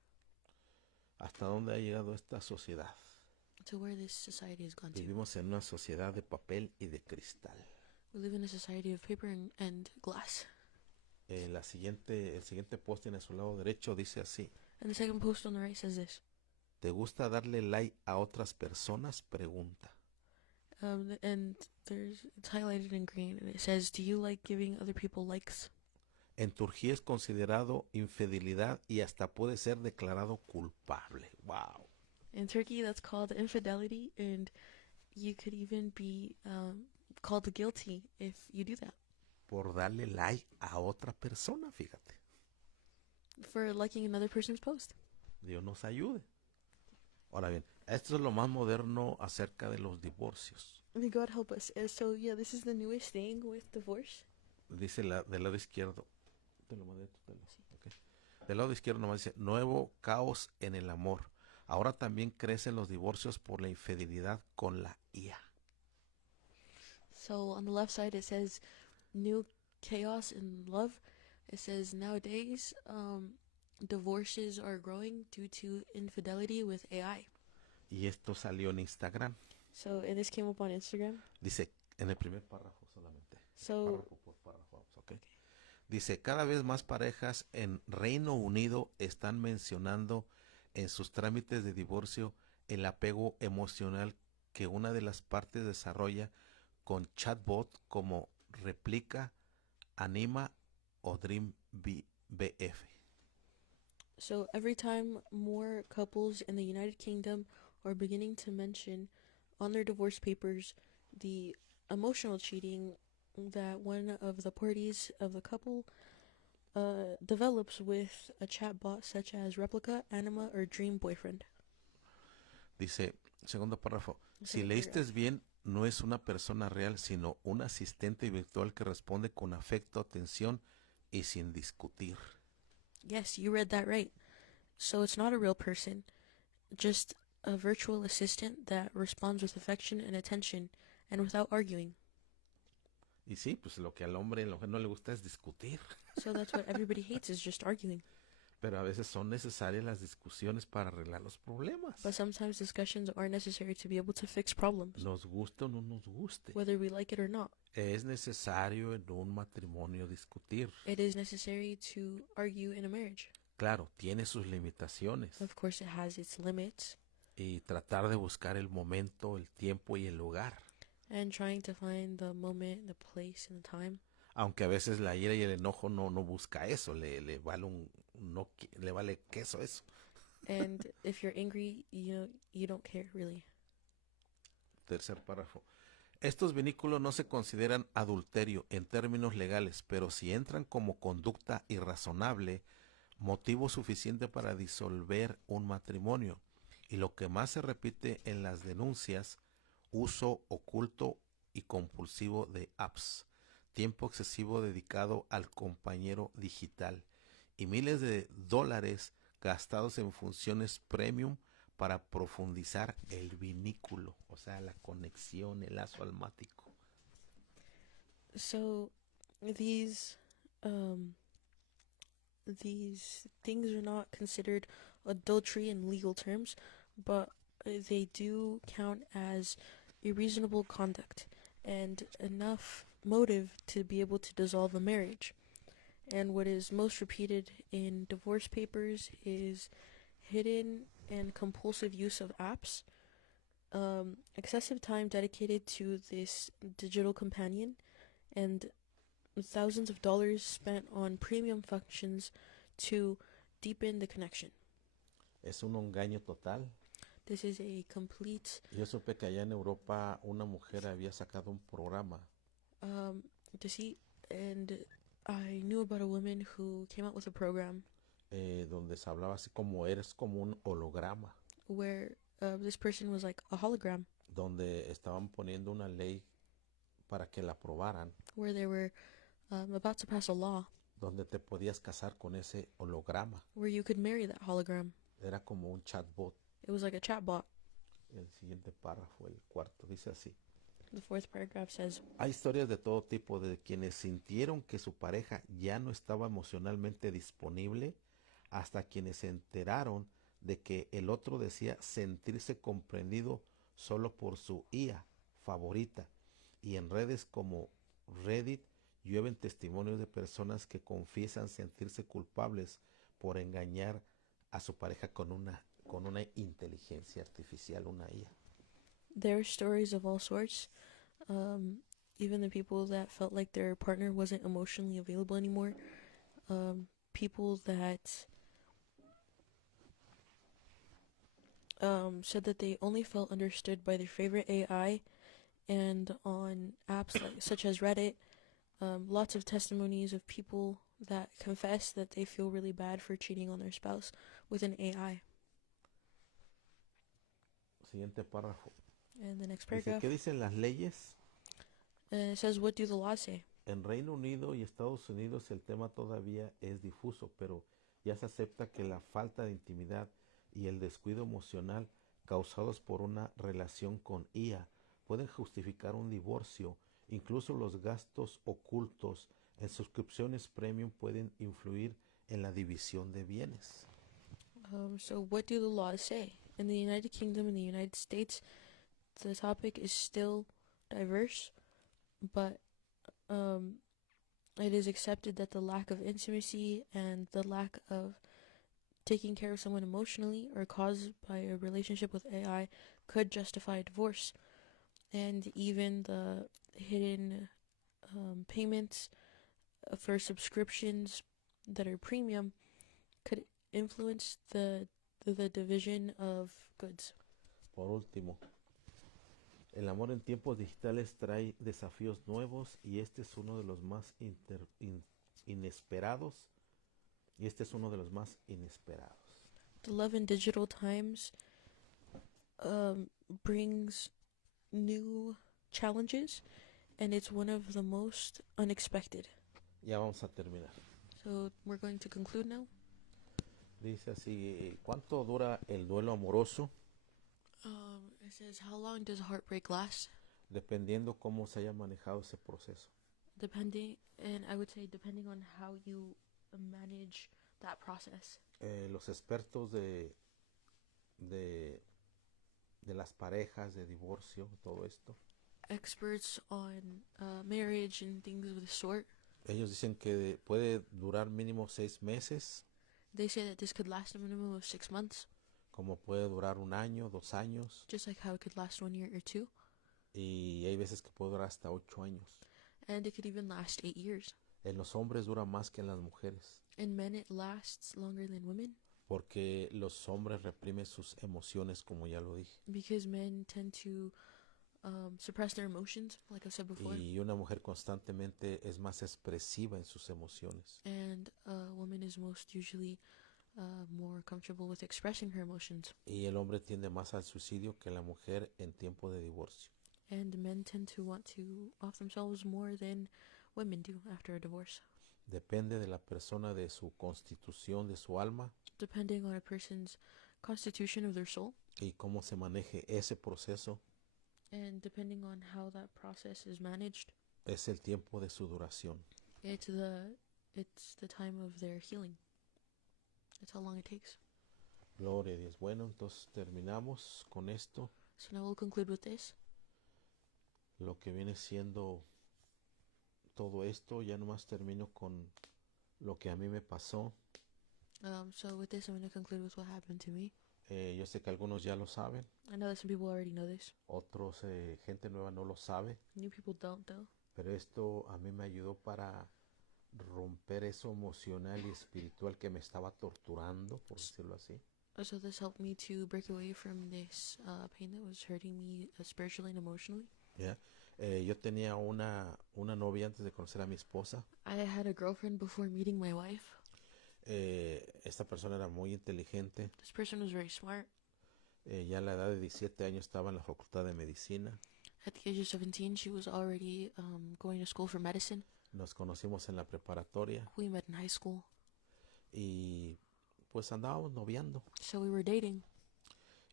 ¿Hasta dónde ha llegado esta sociedad? To where this society has gone to. Vivimos en una sociedad de papel y de cristal. We live in a society of paper and glass. El siguiente posting a su lado derecho dice así. And the second post on the right says this. ¿Te gusta darle like a otras personas? Pregunta. And it's highlighted in green, and it says, "Do you like giving other people likes?" En Turquía es considerado infidelidad y hasta puede ser declarado culpable. ¡Wow! In Turkey, that's called infidelity, and you could even be called guilty if you do that. Por darle like a otra persona, fíjate. For liking another person's post. Dios nos ayude. Ahora bien, esto es lo más moderno acerca de los divorcios. May God help us. So yeah, this is the newest thing with divorce. Dice del lado izquierdo. Del lado izquierdo nomás dice, nuevo caos en el amor. Ahora también crecen los divorcios por la infidelidad con la IA. So on the left side it says, new chaos in love. It says nowadays divorces are growing due to infidelity with AI. Y esto salió en Instagram. So, and this came up on Instagram. Dice, en el primer párrafo solamente. So, párrafo por párrafo, ¿okay? Dice, cada vez más parejas en Reino Unido están mencionando en sus trámites de divorcio el apego emocional que una de las partes desarrolla con chatbot como Replica, Anima o Dream BF. So every time more couples in the United Kingdom are beginning to mention on their divorce papers the emotional cheating that one of the parties of the couple develops with a chatbot such as Replica, Anima, or Dream Boyfriend. Dice, segundo párrafo, si leíste bien, no es una persona real, sino un asistente virtual que responde con afecto, atención y sin discutir. Yes, you read that right. So it's not a real person, just a virtual assistant that responds with affection and attention and without arguing. Y sí, pues lo que al hombre y a la mujer no le gusta es discutir. So that's what everybody hates, is just arguing. Pero a veces son necesarias las discusiones para arreglar los problemas. But sometimes discussions are necessary to be able to fix problems. Nos guste o no nos guste. Whether we like it or not. Es necesario en un matrimonio discutir. It is necessary to argue in a marriage. Claro, tiene sus limitaciones. Of course, it has its limits. Y tratar de buscar el momento, el tiempo y el lugar. And trying to find the moment, the place, and the time. Aunque a veces la ira y el enojo no busca eso, le vale queso eso. And if you're angry, you don't care really. Tercer párrafo. Estos vínculos no se consideran adulterio en términos legales, pero si entran como conducta irrazonable, motivo suficiente para disolver un matrimonio. Y lo que más se repite en las denuncias, uso oculto y compulsivo de apps, tiempo excesivo dedicado al compañero digital y miles de dólares gastados en funciones premium para profundizar el vínculo, o sea, la conexión, el lazo almático. So these things are not considered adultery in legal terms, but they do count as a reasonable conduct and enough motive to be able to dissolve a marriage. And what is most repeated in divorce papers is hidden and compulsive use of apps, excessive time dedicated to this digital companion, and thousands of dollars spent on premium functions to deepen the connection. Es un engaño total. This is a complete... Yo supe que allá en Europa una mujer había sacado un programa. Deceit, and I knew about a woman who came out with a program donde se hablaba así como eres como un holograma. where this person was like a hologram. donde estaban poniendo una ley para que la aprobaran, where they were about to pass a law donde te podías casar con ese holograma. where you could marry that hologram. Era como un chatbot. It was like a chatbot. El siguiente párrafo, el cuarto, dice así. The fourth paragraph says, Hay historias de todo tipo, de quienes sintieron que su pareja ya no estaba emocionalmente disponible, hasta quienes se enteraron de que el otro decía sentirse comprendido solo por su IA favorita. Y en redes como Reddit llueven testimonios de personas que confiesan sentirse culpables por engañar a su pareja con una inteligencia artificial, una IA. there are stories of all sorts. Even the people that felt like their partner wasn't emotionally available anymore. People that said that they only felt understood by their favorite AI, and on apps such as Reddit, lots of testimonies of people that confess that they feel really bad for cheating on their spouse with an AI. Siguiente párrafo. And the next Dice, paragraph ¿qué dicen las leyes? it says, what do the laws say? En Reino Unido y Estados Unidos el tema todavía es difuso, pero ya se acepta que la falta de intimidad y el descuido emocional causados por una relación con IA pueden justificar un divorcio. Incluso los gastos ocultos en suscripciones premium pueden influir en la división de bienes. So what do the laws say? In the United Kingdom and the United States, the topic is still diverse, but it is accepted that the lack of intimacy and the lack of taking care of someone emotionally or caused by a relationship with AI could justify a divorce. And even the hidden payments for subscriptions that are premium could influence the division of goods. Por último, el amor en tiempos digitales trae desafíos nuevos y este es uno de los más inesperados. The love in digital times brings new challenges, and it's one of the most unexpected. Ya vamos a terminar. So we're going to conclude now. Dice así, ¿cuánto dura el duelo amoroso? It says, how long does heartbreak last? Dependiendo cómo se haya manejado ese proceso. Depending, and I would say depending on how you manage that process. Los expertos de las parejas, de divorcio, todo esto, Experts on marriage and things of the sort, ellos dicen que puede durar mínimo 6 meses, they say that this could last a minimum of 6 months, como puede durar 1 año, 2 años, just like how it could last 1 year or 2, y hay veces que puede durar hasta 8 años. and it could even last 8 years. En los hombres dura más que en las mujeres, In men, it lasts longer than women porque los hombres reprimen sus emociones, como ya lo dije. because men tend to suppress their emotions, like I said before, Y una mujer constantemente es más expresiva en sus emociones. and a woman is most usually more comfortable with expressing her emotions, Y el hombre tiende más al suicidio que la mujer en tiempo de divorcio. and men tend to want to off themselves more than women do after a divorce. Depende de la persona, de su constitución, de su alma, Depending on a person's constitution of their soul, y cómo se maneje ese proceso, and depending on how that process is managed, es el tiempo de su duración. it's the time of their healing. That's how long it takes. Gloria a Dios. Bueno, entonces terminamos con esto, So now we'll conclude with this. lo que viene siendo todo esto. Ya nomás termino con lo que a mí me pasó. So with this, I'm going to conclude with what happened to me. Yo sé que algunos ya lo saben, I know that some people already know this. otros, gente nueva no lo sabe, New people don't, though. pero esto a mí me ayudó para romper eso emocional y espiritual que me estaba torturando, por decirlo así. So this helped me to break away from this pain that was hurting me spiritually and emotionally. ¿Ya? Yo tenía una novia antes de conocer a mi esposa. I had a girlfriend before meeting my wife. Esta persona era muy inteligente, This person was very smart. Ya a la edad de 17 años estaba en la facultad de medicina. At the age of 17, she was already going to school for medicine. Nos conocimos en la preparatoria We met in high school, y pues andábamos noviando. so we were dating.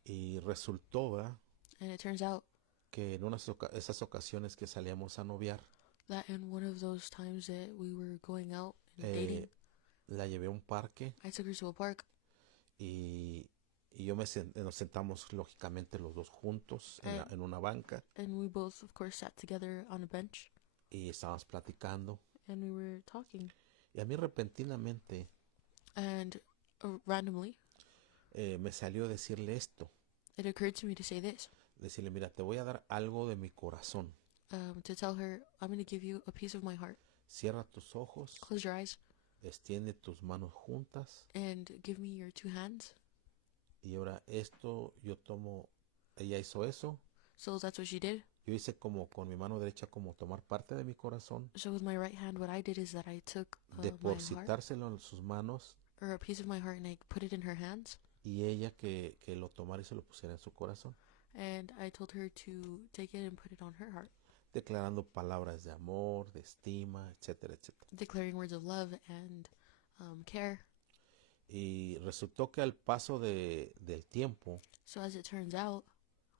Y resultó, ¿verdad?, And it turns out que en esas ocasiones que salíamos a noviar, that in one of those times that we were going out and dating, la llevé a un parque I took her to a park, y, nos sentamos lógicamente los dos juntos en una banca and we both, of course, sat together on a bench, y estábamos platicando. and we were talking. Y a mí repentinamente And randomly, me salió decirle esto. it occurred to me to say this, Decirle, mira, te voy a dar algo de mi corazón. to tell her, I'm going to give you a piece of my heart. Cierra tus ojos, Close your eyes extiende tus manos juntas and give me your two hands. y ahora esto yo tomo, ella hizo eso, So that's what she did. yo hice como con mi mano derecha como tomar parte de mi corazón, So with my right hand, what I did is that I took my heart, depositárselo en sus manos or a piece of my heart, and I put it in her hands. y ella que lo tomara y se lo pusiera en su corazón, And I told her to take it and put it on her heart, declarando palabras de amor, de estima, etcétera, etcétera. declaring words of love and care. Y resultó que al paso del tiempo, So as it turns out,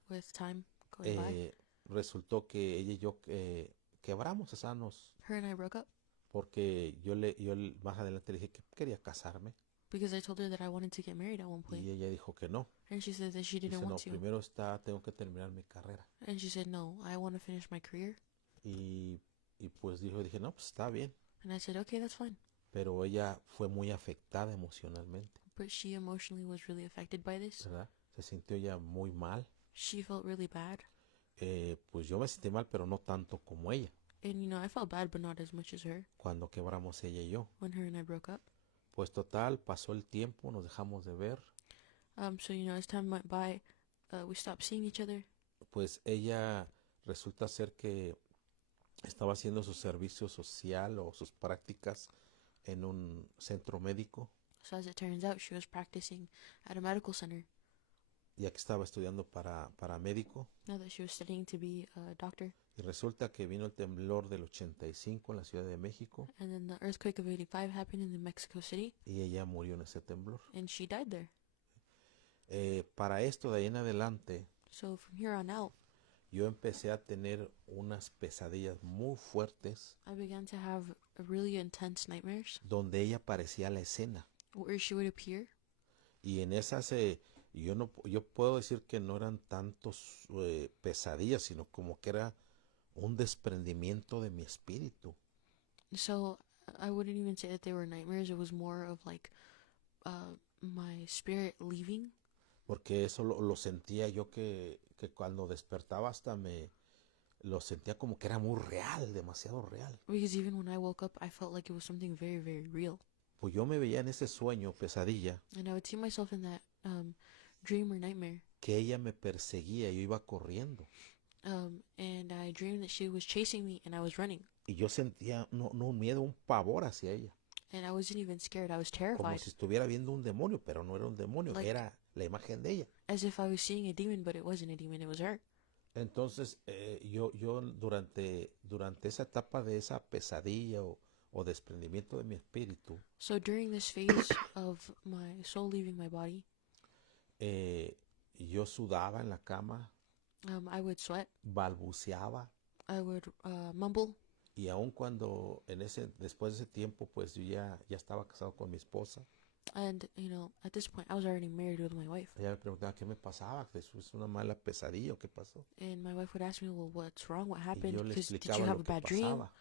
with time going by, resultó que ella y yo quebramos, o sea, her and I broke up porque yo más adelante le dije que quería casarme because I told her that I wanted to get married at one point, y ella dijo que no. and she said that she Dice, didn't no, want to. primero tengo que terminar mi carrera. And she said, no, I want to finish my career. Y pues dije, no, pues está bien. And I said, okay, that's fine. Pero ella fue muy afectada emocionalmente, But she emotionally was really affected by this. ¿verdad? Se sintió ya muy mal. She felt really bad. Pues yo me sentí mal, pero no tanto como ella, And, you know, I felt bad, but not as much as her cuando quebramos ella y yo. when her and I broke up. Pues total, pasó el tiempo, nos dejamos de ver. So, you know, as time went by, we stopped seeing each other. Pues ella resulta ser que estaba haciendo su servicio social o sus prácticas en un centro médico, So as it turns out, she was practicing at a medical center ya que estaba estudiando para médico. now that she was studying to be a doctor. Y resulta que vino el temblor del 85 en la Ciudad de México And then the earthquake of 85 happened in Mexico City, y ella murió en ese temblor. and she died there. Para esto de ahí en adelante, So from here on out, yo empecé a tener unas pesadillas muy fuertes I began to have really intense nightmares donde ella aparecía a la escena. where she would appear. Y en esas yo puedo decir que no eran tantos pesadillas, sino como que era un desprendimiento de mi espíritu. So I wouldn't even say that they were nightmares. It was more of like my spirit leaving. Porque eso lo sentía yo que cuando despertaba hasta lo sentía como que era muy real, demasiado real. Because even when I woke up, I felt like it was something very, very real. Pues yo me veía en ese sueño, pesadilla, And I would see myself in that dream or nightmare. que ella me perseguía, yo iba corriendo. And I dreamed that she was chasing me and I was running. Y yo sentía no un miedo, un pavor hacia ella. And I wasn't even scared. I was Como terrified. si estuviera viendo un demonio, pero no era un demonio, Like- era la imagen de ella. As if I was seeing a demon, but it wasn't a demon. It was her. Entonces, yo durante esa etapa de esa pesadilla o desprendimiento de mi espíritu, So during this phase of my soul leaving my body, yo sudaba en la cama, I would sweat. balbuceaba, I would mumble. y aun cuando después de ese tiempo, pues yo ya estaba casado con mi esposa, And, you know, at this point, I was already married with my wife. ella me preguntaba qué me pasaba, que eso es una mala pesadilla o qué pasó. And my wife would ask me, well, what's wrong? What Y happened? yo le Did you explicaba have lo a que bad dream? pasaba.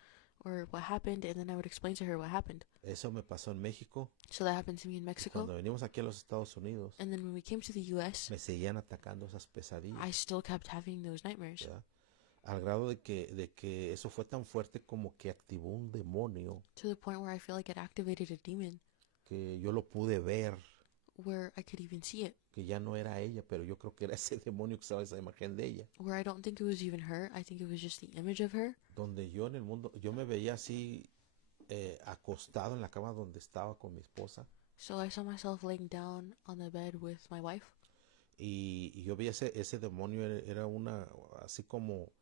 Or what happened? And then I would explain to her what happened. Eso me pasó en México. So that happened to me in Y Mexico. cuando venimos aquí a los Estados Unidos, And then when we came to the U.S., me seguían atacando esas I pesadillas, still kept having those nightmares. ¿verdad? Al grado de que eso fue tan fuerte como que activó un demonio To the point where I feel like it activated a demon que yo lo pude ver, where I could even see it. que ya no era ella, pero yo creo que era ese demonio que estaba esa imagen de ella, Where I don't think it was even her. I think it was just the image of her. donde yo en el mundo, yo me veía así acostado en la cama donde estaba con mi esposa So I saw myself laying down on the bed with my wife. y yo vi ese demonio, era una, así como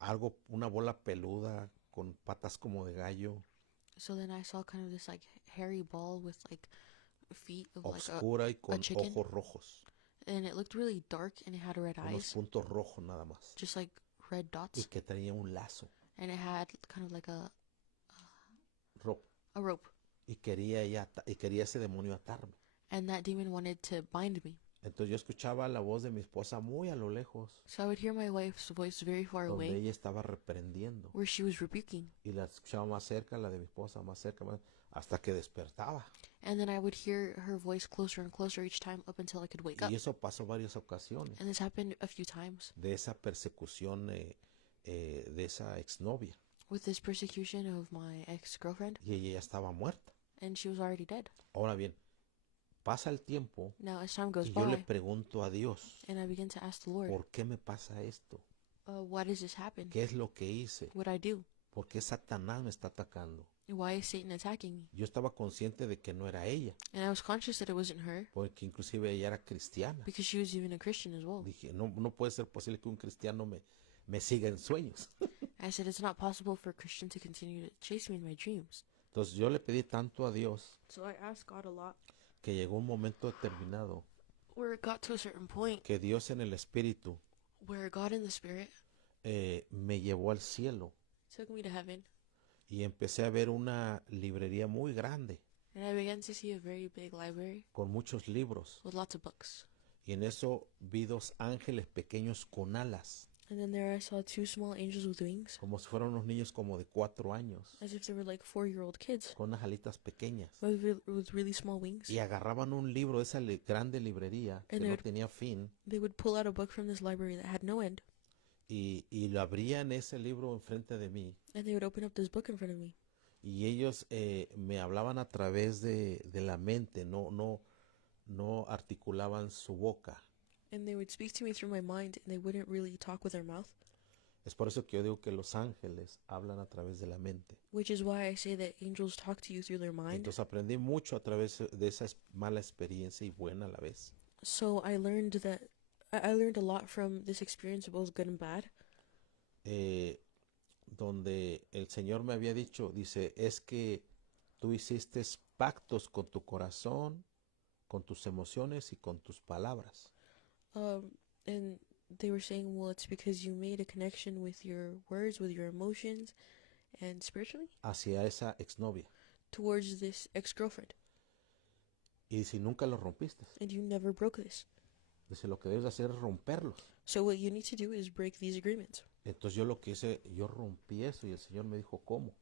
algo, una bola peluda con patas como de gallo, So then I saw kind of this like hairy ball with like feet of like oscura y a con chicken, ojos rojos, and it looked really dark and it had red unos eyes, puntos rojos nada más, just like red y dots, que tenía un lazo and it had kind of like rojo, a rope, y quería ese demonio atarme. and that demon wanted to bind me. Entonces yo escuchaba la voz de mi esposa muy a lo lejos, So I would hear my wife's voice very far donde away, ella estaba reprendiendo, where she was rebuking, y la escuchaba más cerca, la de mi esposa más cerca, hasta que despertaba. and then I would hear her voice closer and closer each time up until I could wake up. Y eso pasó varias ocasiones, And this happened a few times de esa persecución de esa exnovia, with this persecution of my ex-girlfriend, y ella ya estaba muerta. and she was already dead. Ahora bien, pasa el tiempo Now as time goes y yo le by, pregunto a Dios, and I begin to ask the Lord, ¿por qué me pasa esto? why does this happen? ¿Qué es lo que hice? What I do? ¿Por qué Satanás me está atacando? Why is Satan attacking me? Yo estaba consciente de que no era ella, And I was conscious that it wasn't her, porque inclusive ella era cristiana. because she was even a Christian as well. Dije, no puede ser posible que un cristiano me siga en sueños. I said it's not possible for a Christian to continue to chase me in my dreams. Entonces yo le pedí tanto a Dios So I asked God a lot, que llegó un momento determinado where it got to a certain point que Dios en el Espíritu where God in the Spirit me llevó al cielo took me to heaven, y empecé a ver una librería muy grande and I began to see a very big library con muchos libros, with lots of books. y en eso vi dos ángeles pequeños con alas, And then there I saw two small angels with wings, como si fueran unos niños como de 4 años, as if they were like 4-year-old kids con unas alitas pequeñas, with really small wings. y agarraban un libro de esa grande librería que And no it- tenía fin, They would pull out a book from this library that had no end, y lo abrían ese libro enfrente de mí, and they would open up this book in front of me. y ellos me hablaban a través de la mente, no articulaban su boca. And they would speak to me through my mind, and they wouldn't really talk with their mouth, Es por eso que yo digo que los ángeles hablan a través de la mente. which is why I say that angels talk to you through their mind. Entonces aprendí mucho a través de esa mala experiencia y buena a la vez. So I learned that I learned a lot from this experience, both good and bad, Donde el Señor me había dicho, dice, es que tú hiciste pactos con tu corazón, con tus emociones y con tus palabras. and they were saying, well, it's because you made a connection with your words, with your emotions, and spiritually Hacia esa exnovia. towards this ex-girlfriend, Y si nunca los rompiste, and you never broke this. dice, lo que debes hacer es romperlos. So what you need to do is break these agreements. Entonces yo lo que hice, yo rompí eso y el Señor me dijo, ¿cómo?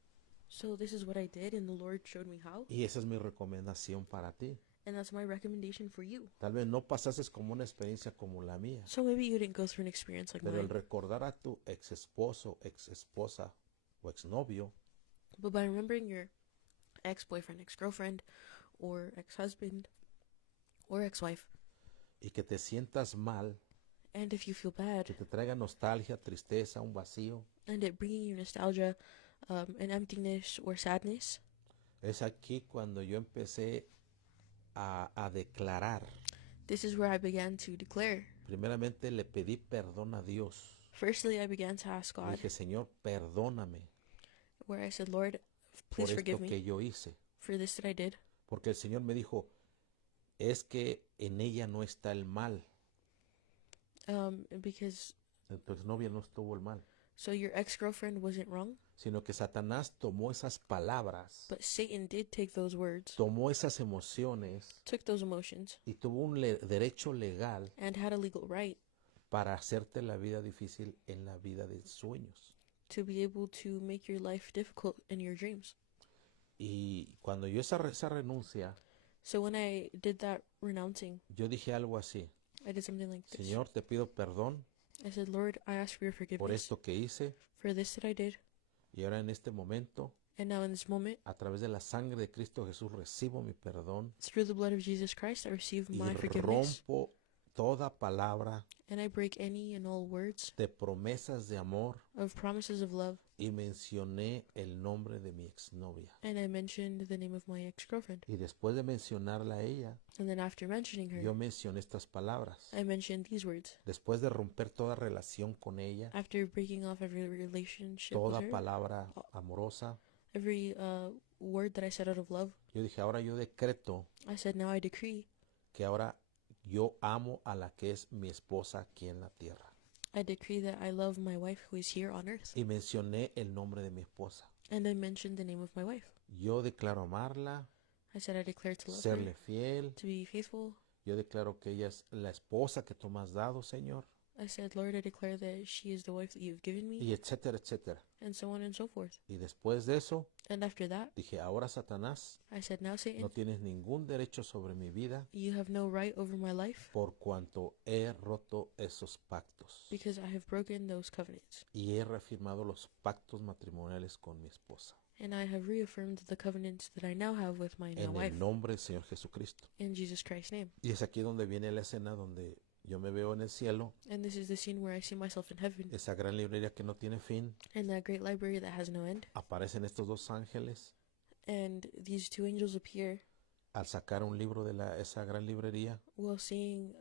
So this is what I did, and the Lord showed me how, Y esa es mi recomendación para ti. and that's my recommendation for you. Tal vez no pasases como una experiencia como la mía, So maybe you didn't go through an experience like pero el mine, recordar a tu ex esposo, ex esposa o exnovio, but by remembering your ex-boyfriend, ex-girlfriend, or ex-husband, or ex-wife, y que te sientas mal, and if you feel bad, que te traiga nostalgia, tristeza, un vacío, and it bringing you nostalgia, an emptiness or sadness, es aquí cuando yo empecé a declarar. this is where I began to declare. Primeramente le pedí perdón a Dios. Firstly, I began to ask Le God, dije, Señor, perdóname where I said, Lord, por please forgive esto me que yo hice. for this that I did. Porque el Señor me dijo, es que en ella no está el mal. Because En tu novia no estuvo el mal, so your ex-girlfriend wasn't wrong, sino que Satanás tomó esas palabras, but Satan did take those words, tomó esas emociones took those emotions, y tuvo un derecho legal and had a legal right para hacerte la vida difícil en la vida de sueños. to be able to make your life difficult in your dreams. Y cuando yo esa renuncia, So when I did that renouncing, yo dije algo así, I did something like this. Señor, te pido perdón I said, Lord, I ask for your por forgiveness esto que hice, for this that I did, y ahora en este momento, and now in this moment, a través de la sangre de Cristo Jesús, recibo mi perdón through the blood of Jesus Christ, I receive y my forgiveness, rompo toda palabra and I break any and all words de promesas de amor of promises of love, y mencioné el nombre de mi exnovia. and I mentioned the name of my ex-girlfriend. Y después de mencionarla a ella, And then after mentioning her, yo mencioné estas palabras. I mentioned these words. Después de romper toda relación con ella, After breaking off every relationship with toda her, palabra amorosa, every word that I said out of love, yo dije, ahora yo decreto I said, now I decree, que ahora yo amo a la que es mi esposa aquí en la tierra. I decree that I love my wife who is here on earth. Y mencioné el nombre de mi esposa. And I mentioned the name of my wife. Yo declaro amarla, I said I declare to love serle her, fiel. to be faithful. Yo declaro que ella es la esposa que tú me has dado, Señor. I said, Lord, I declare that she is the wife that you've given me, Y etcétera, etcétera. and so on and so forth. Y después de eso, And after that, dije, ahora Satanás, I said, now no Satan, tienes ningún derecho sobre mi vida you have no right over my life, por cuanto he roto esos pactos. because I have broken those covenants. Y he reafirmado los pactos matrimoniales con mi esposa. And I have reaffirmed the covenants that I now have with my now En wife, el nombre del Señor Jesucristo. in Jesus Christ's name. Y es aquí donde viene la escena donde yo me veo en el cielo, And this is the scene where I see myself in heaven, esa gran librería que no tiene fin. in that great library that has no end. Aparecen estos dos ángeles And these two angels appear al sacar un libro de esa gran librería. while seeing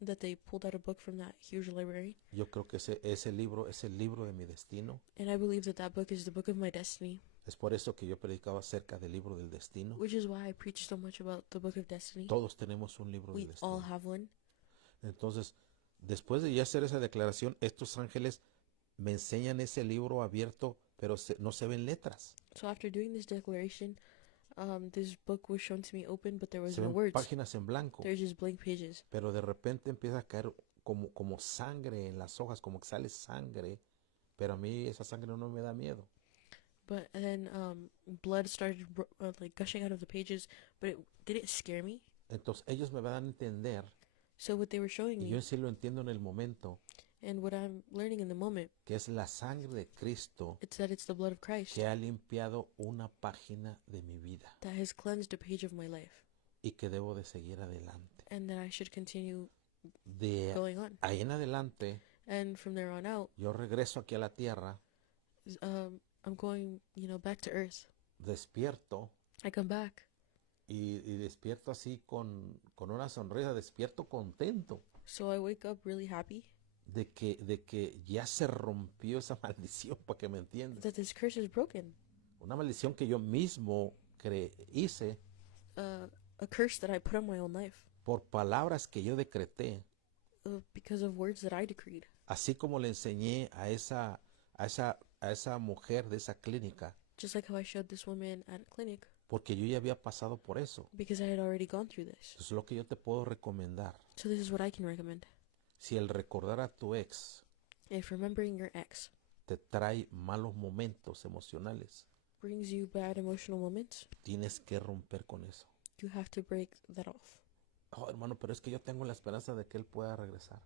that they pulled out a book from that huge library. Yo creo que ese libro es el libro de mi destino. And I believe that that book is the book of my destiny, Es por eso que yo predicaba acerca del libro del destino. which is why I preach so much about the book of destiny. Todos tenemos un libro del We all destino. have one. Entonces, después de ya hacer esa declaración, estos ángeles me enseñan ese libro abierto, pero no se ven letras. So after doing this declaration, this book was shown to me open, but there was Se no ven words. páginas en blanco, There's just blank pages. pero de repente empieza a caer como sangre en las hojas, como que sale sangre, pero a mí esa sangre no me da miedo. But then blood started like gushing out of the pages, but it didn't scare me. Entonces ellos me van a entender, So what they were showing y yo me, sí lo entiendo en el momento, and what I'm learning in the moment, que es la sangre de Cristo it's that it's the blood of Christ que ha limpiado una página de mi vida that has cleansed a page of my life, y que debo de seguir adelante. and that I should continue De going on. ahí en adelante, And from there on out, yo regreso aquí a la tierra, I'm going, back to earth. despierto I come back, y despierto así con una sonrisa, despierto contento so I wake up really happy de que ya se rompió esa maldición, para que me entiendas. that this curse is broken. Una maldición que yo mismo hice A curse that I put on my own life por palabras que yo decreté, because of words that I decreed. así como le enseñé a esa mujer de esa clínica, Just like how I showed this woman at a clinic, porque yo ya había pasado por eso. because I had already gone through this. Es lo que yo te puedo recomendar. So this is what I can recommend. Si el recordar a tu ex If remembering your ex te trae malos momentos emocionales, brings you bad emotional moments, tienes que romper con eso. you have to break that off. Oh, hermano, pero es que yo tengo la esperanza de que él pueda regresar.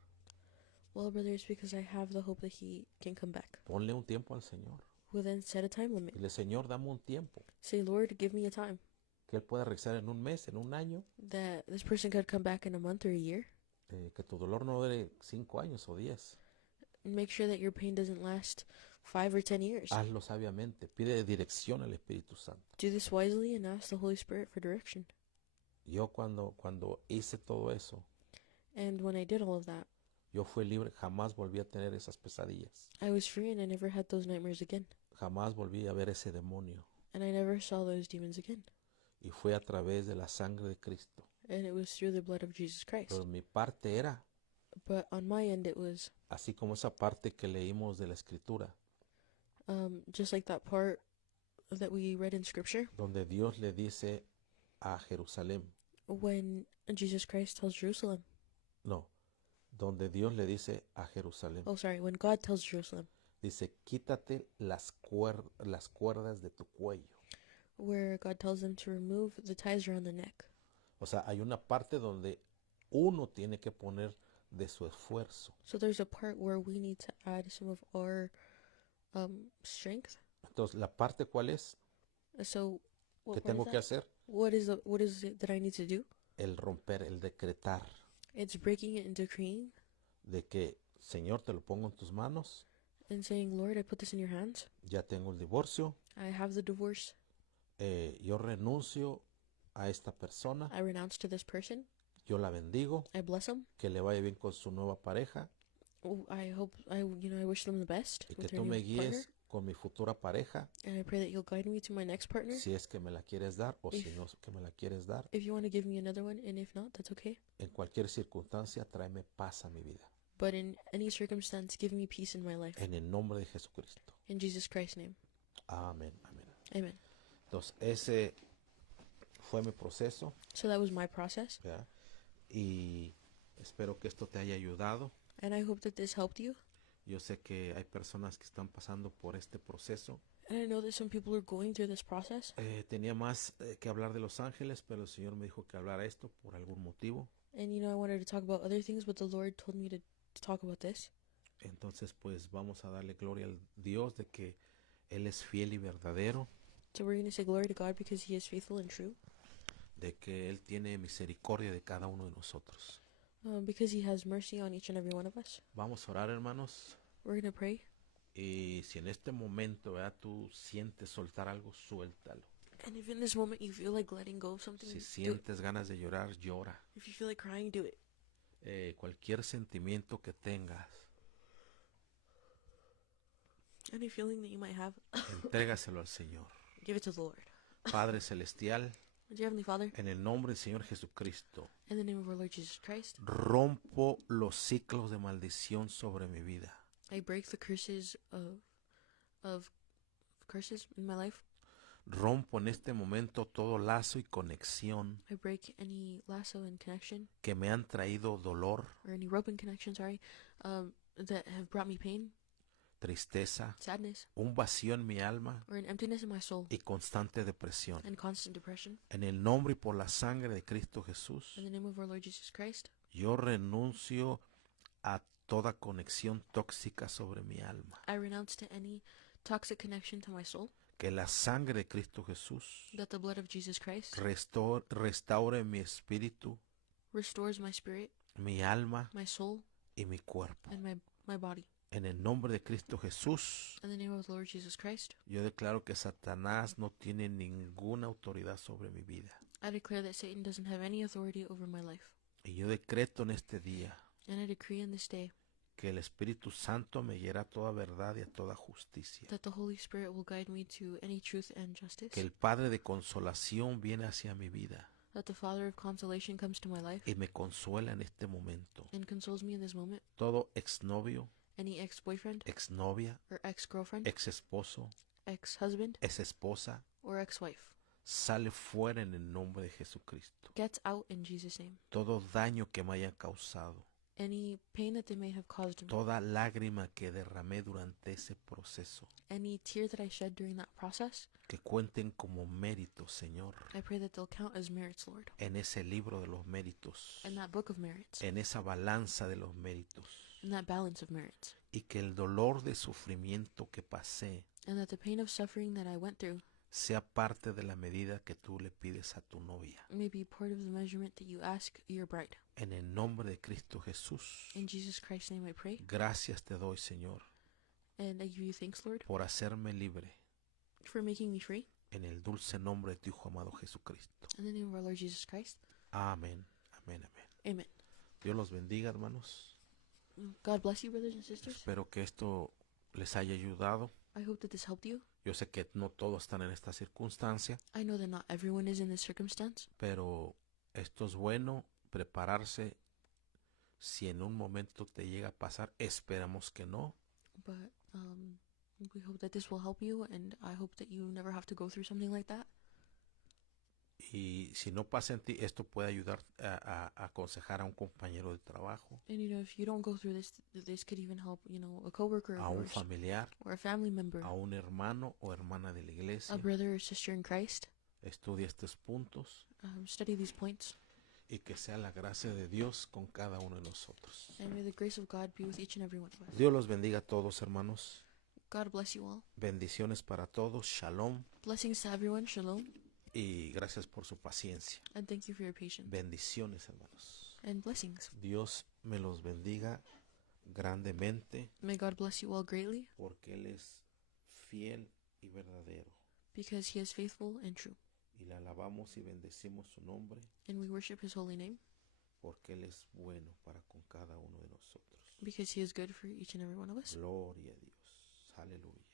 Well, brother, it's because I have the hope that he can come back. Ponle un tiempo al Señor. Well, then set a time limit. Dile, Señor, dame un tiempo. Say, Lord, give me a time Que él pueda regresar en un mes, en un año. that this person could come back in a month or a year. Que tu dolor no dure 5 años o 10. Make sure that your pain doesn't last 5 or 10 years. Hazlo sabiamente. Pide dirección al Espíritu Santo. Do this wisely and ask the Holy Spirit for direction. Yo cuando hice todo eso, And when I did all of that, yo fui libre. Jamás volví a tener esas pesadillas. I was free and I never had those nightmares again. Jamás volví a ver ese demonio. And I never saw those demons again. Y fue a través de la sangre de Cristo. And it was through the blood of Jesus Christ. Pero mi parte era, But on my end, it was así como esa parte que leímos de la Escritura, just like that part that we read in Scripture donde Dios le dice a Jerusalén, when Jesus Christ tells Jerusalem. no, donde Dios le dice a Jerusalén, Oh, sorry, when God tells Jerusalem, dice, quítate las cuerdas de tu cuello. where God tells them to remove the ties around the neck. O sea, hay una parte donde uno tiene que poner de su esfuerzo. So there's a part where we need to add some of our strength. Entonces, ¿la parte cuál es? So ¿Qué what tengo is que that? hacer? What is it that I need to do? El romper, el decretar. It's breaking it and decreeing de que, Señor, te lo pongo en tus manos, and saying, Lord, I put this in your hands. ya tengo el divorcio, I have the divorce. yo renuncio a esta persona, I renounce to this person. yo la bendigo, I bless him. que le vaya bien con su nueva pareja I hope, I wish them the best y que with their tú new me partner. guíes con mi futura pareja, And I pray that you'll guide me to my next partner. si es que me la quieres dar o si If- no es que me la quieres dar. If you want to give me another one, and if not, that's okay. En cualquier circunstancia, tráeme paz a mi vida. But in any circumstance, give me peace in my life. En el nombre de Jesucristo. In Jesus Christ's name. Amén, amén. Amen. Entonces, ese fue mi proceso, So that was my process. ¿verdad? Y espero que esto te haya ayudado. And I hope that this helped you. Yo sé que hay personas que están pasando por este proceso. And I know that some people are going through this process. Tenía más que hablar de los ángeles, pero el Señor me dijo que hablara esto por algún motivo. And I wanted to talk about other things, but the Lord told me to talk about this. Entonces, pues vamos a darle gloria al Dios de que Él es fiel y verdadero, So we're going to say glory to God because He is faithful and true. de que Él tiene misericordia de cada uno de nosotros. Because He has mercy on each and every one of us. Vamos a orar, hermanos. We're going to pray. Y si en este momento, ¿verdad?, tú sientes soltar algo, suéltalo. And if in this moment you feel like letting go of something, Si do it. sientes ganas de llorar, llora. If you feel like crying, do it. Cualquier sentimiento que tengas, Any feeling that you might have, entrégaselo al Señor. give it to the Lord. Padre Celestial, Dear Heavenly Father, en el nombre del Señor Jesucristo, in the name of our Lord Jesus Christ, rompo los ciclos de maldición sobre mi vida. I break the curses of curses in my life. Rompo en este momento todo lazo y conexión I break any lasso and connection, que me han traído dolor, or any rope and connection, that have brought me pain, tristeza, sadness, un vacío en mi alma or an emptiness in my soul, y constante depresión. and constant depression. En el nombre y por la sangre de Cristo Jesús, In the name of our Lord Jesus Christ, yo renuncio a toda conexión tóxica sobre mi alma. I renounce to any toxic connection to my soul, Que la sangre de Cristo Jesús that the blood of Jesus Christ restaure mi espíritu, restores my spirit, mi alma my soul, y mi cuerpo. and my body. En el nombre de Cristo Jesús, In the name of the Lord Jesus Christ, yo declaro que Satanás no tiene ninguna autoridad sobre mi vida. I declare that Satan doesn't have any authority over my life. Y yo decreto en este día And I decree in this day que el Espíritu Santo me guiará a toda verdad y a toda justicia. that the Holy Spirit will guide me to any truth and justice, Que el Padre de consolación viene hacia mi vida that the Father of consolation comes to my life y me consuela en este momento. and consoles me in this moment. Todo exnovio, Any ex-boyfriend exnovia, or ex-girlfriend, exesposo, ex-husband exesposa, or ex-wife sale fuera en el nombre de Jesucristo. gets out in Jesus' name. Todo daño que me hayan causado, Any pain that they may have caused me, toda lágrima que derramé durante ese proceso, any tear that I shed during that process, que cuenten como méritos, Señor, I pray that they'll count as merits, Lord, en ese libro de los méritos, in that book of merits, en esa balanza de los méritos, in that balance of merits, y que el dolor de sufrimiento que pasé and that the pain of suffering that I went through sea parte de la medida que tú le pides a tu novia. may be part of the measurement that you ask your bride. En el nombre de Cristo Jesús, In Jesus Christ's name I pray, gracias te doy, Señor, and I give you thanks, Lord, por hacerme libre, for making me free. en el dulce nombre de tu Hijo amado Jesucristo. In the name of our Lord Jesus Christ, Amén, amén, amén. amen. Dios los bendiga, hermanos. God bless you, brothers and sisters. Espero que esto les haya ayudado. I hope that this helped you. Yo sé que no todos están en esta circunstancia, I know that not everyone is in this circumstance, pero esto es bueno, prepararse. Si en un momento te llega a pasar, esperamos que no. but we hope that this will help you, and I hope that you never have to go through something like that. Y si no pasa en ti, esto puede ayudar a aconsejar a un compañero de trabajo, And if you don't go through this could even help, a coworker a of un yours, familiar, or a family member, a un hermano o hermana de la iglesia. a brother or sister in Christ. Estudia estos puntos Study these points, y que sea la gracia de Dios con cada uno de nosotros. and may the grace of God be with each and every one of us. Dios los bendiga a todos, hermanos. God bless you all. Bendiciones para todos. Shalom. Blessings to everyone. Shalom. Y gracias por su paciencia. And thank you for your patience. Bendiciones, hermanos. and blessings. Dios me los bendiga grandemente May God bless you all greatly, porque Él es fiel y verdadero. because he is faithful and true. Y le alabamos y bendecimos su nombre And we worship his holy name, porque Él es bueno para con cada uno de nosotros. because he is good for each and every one of us. Gloria a Dios. Aleluya.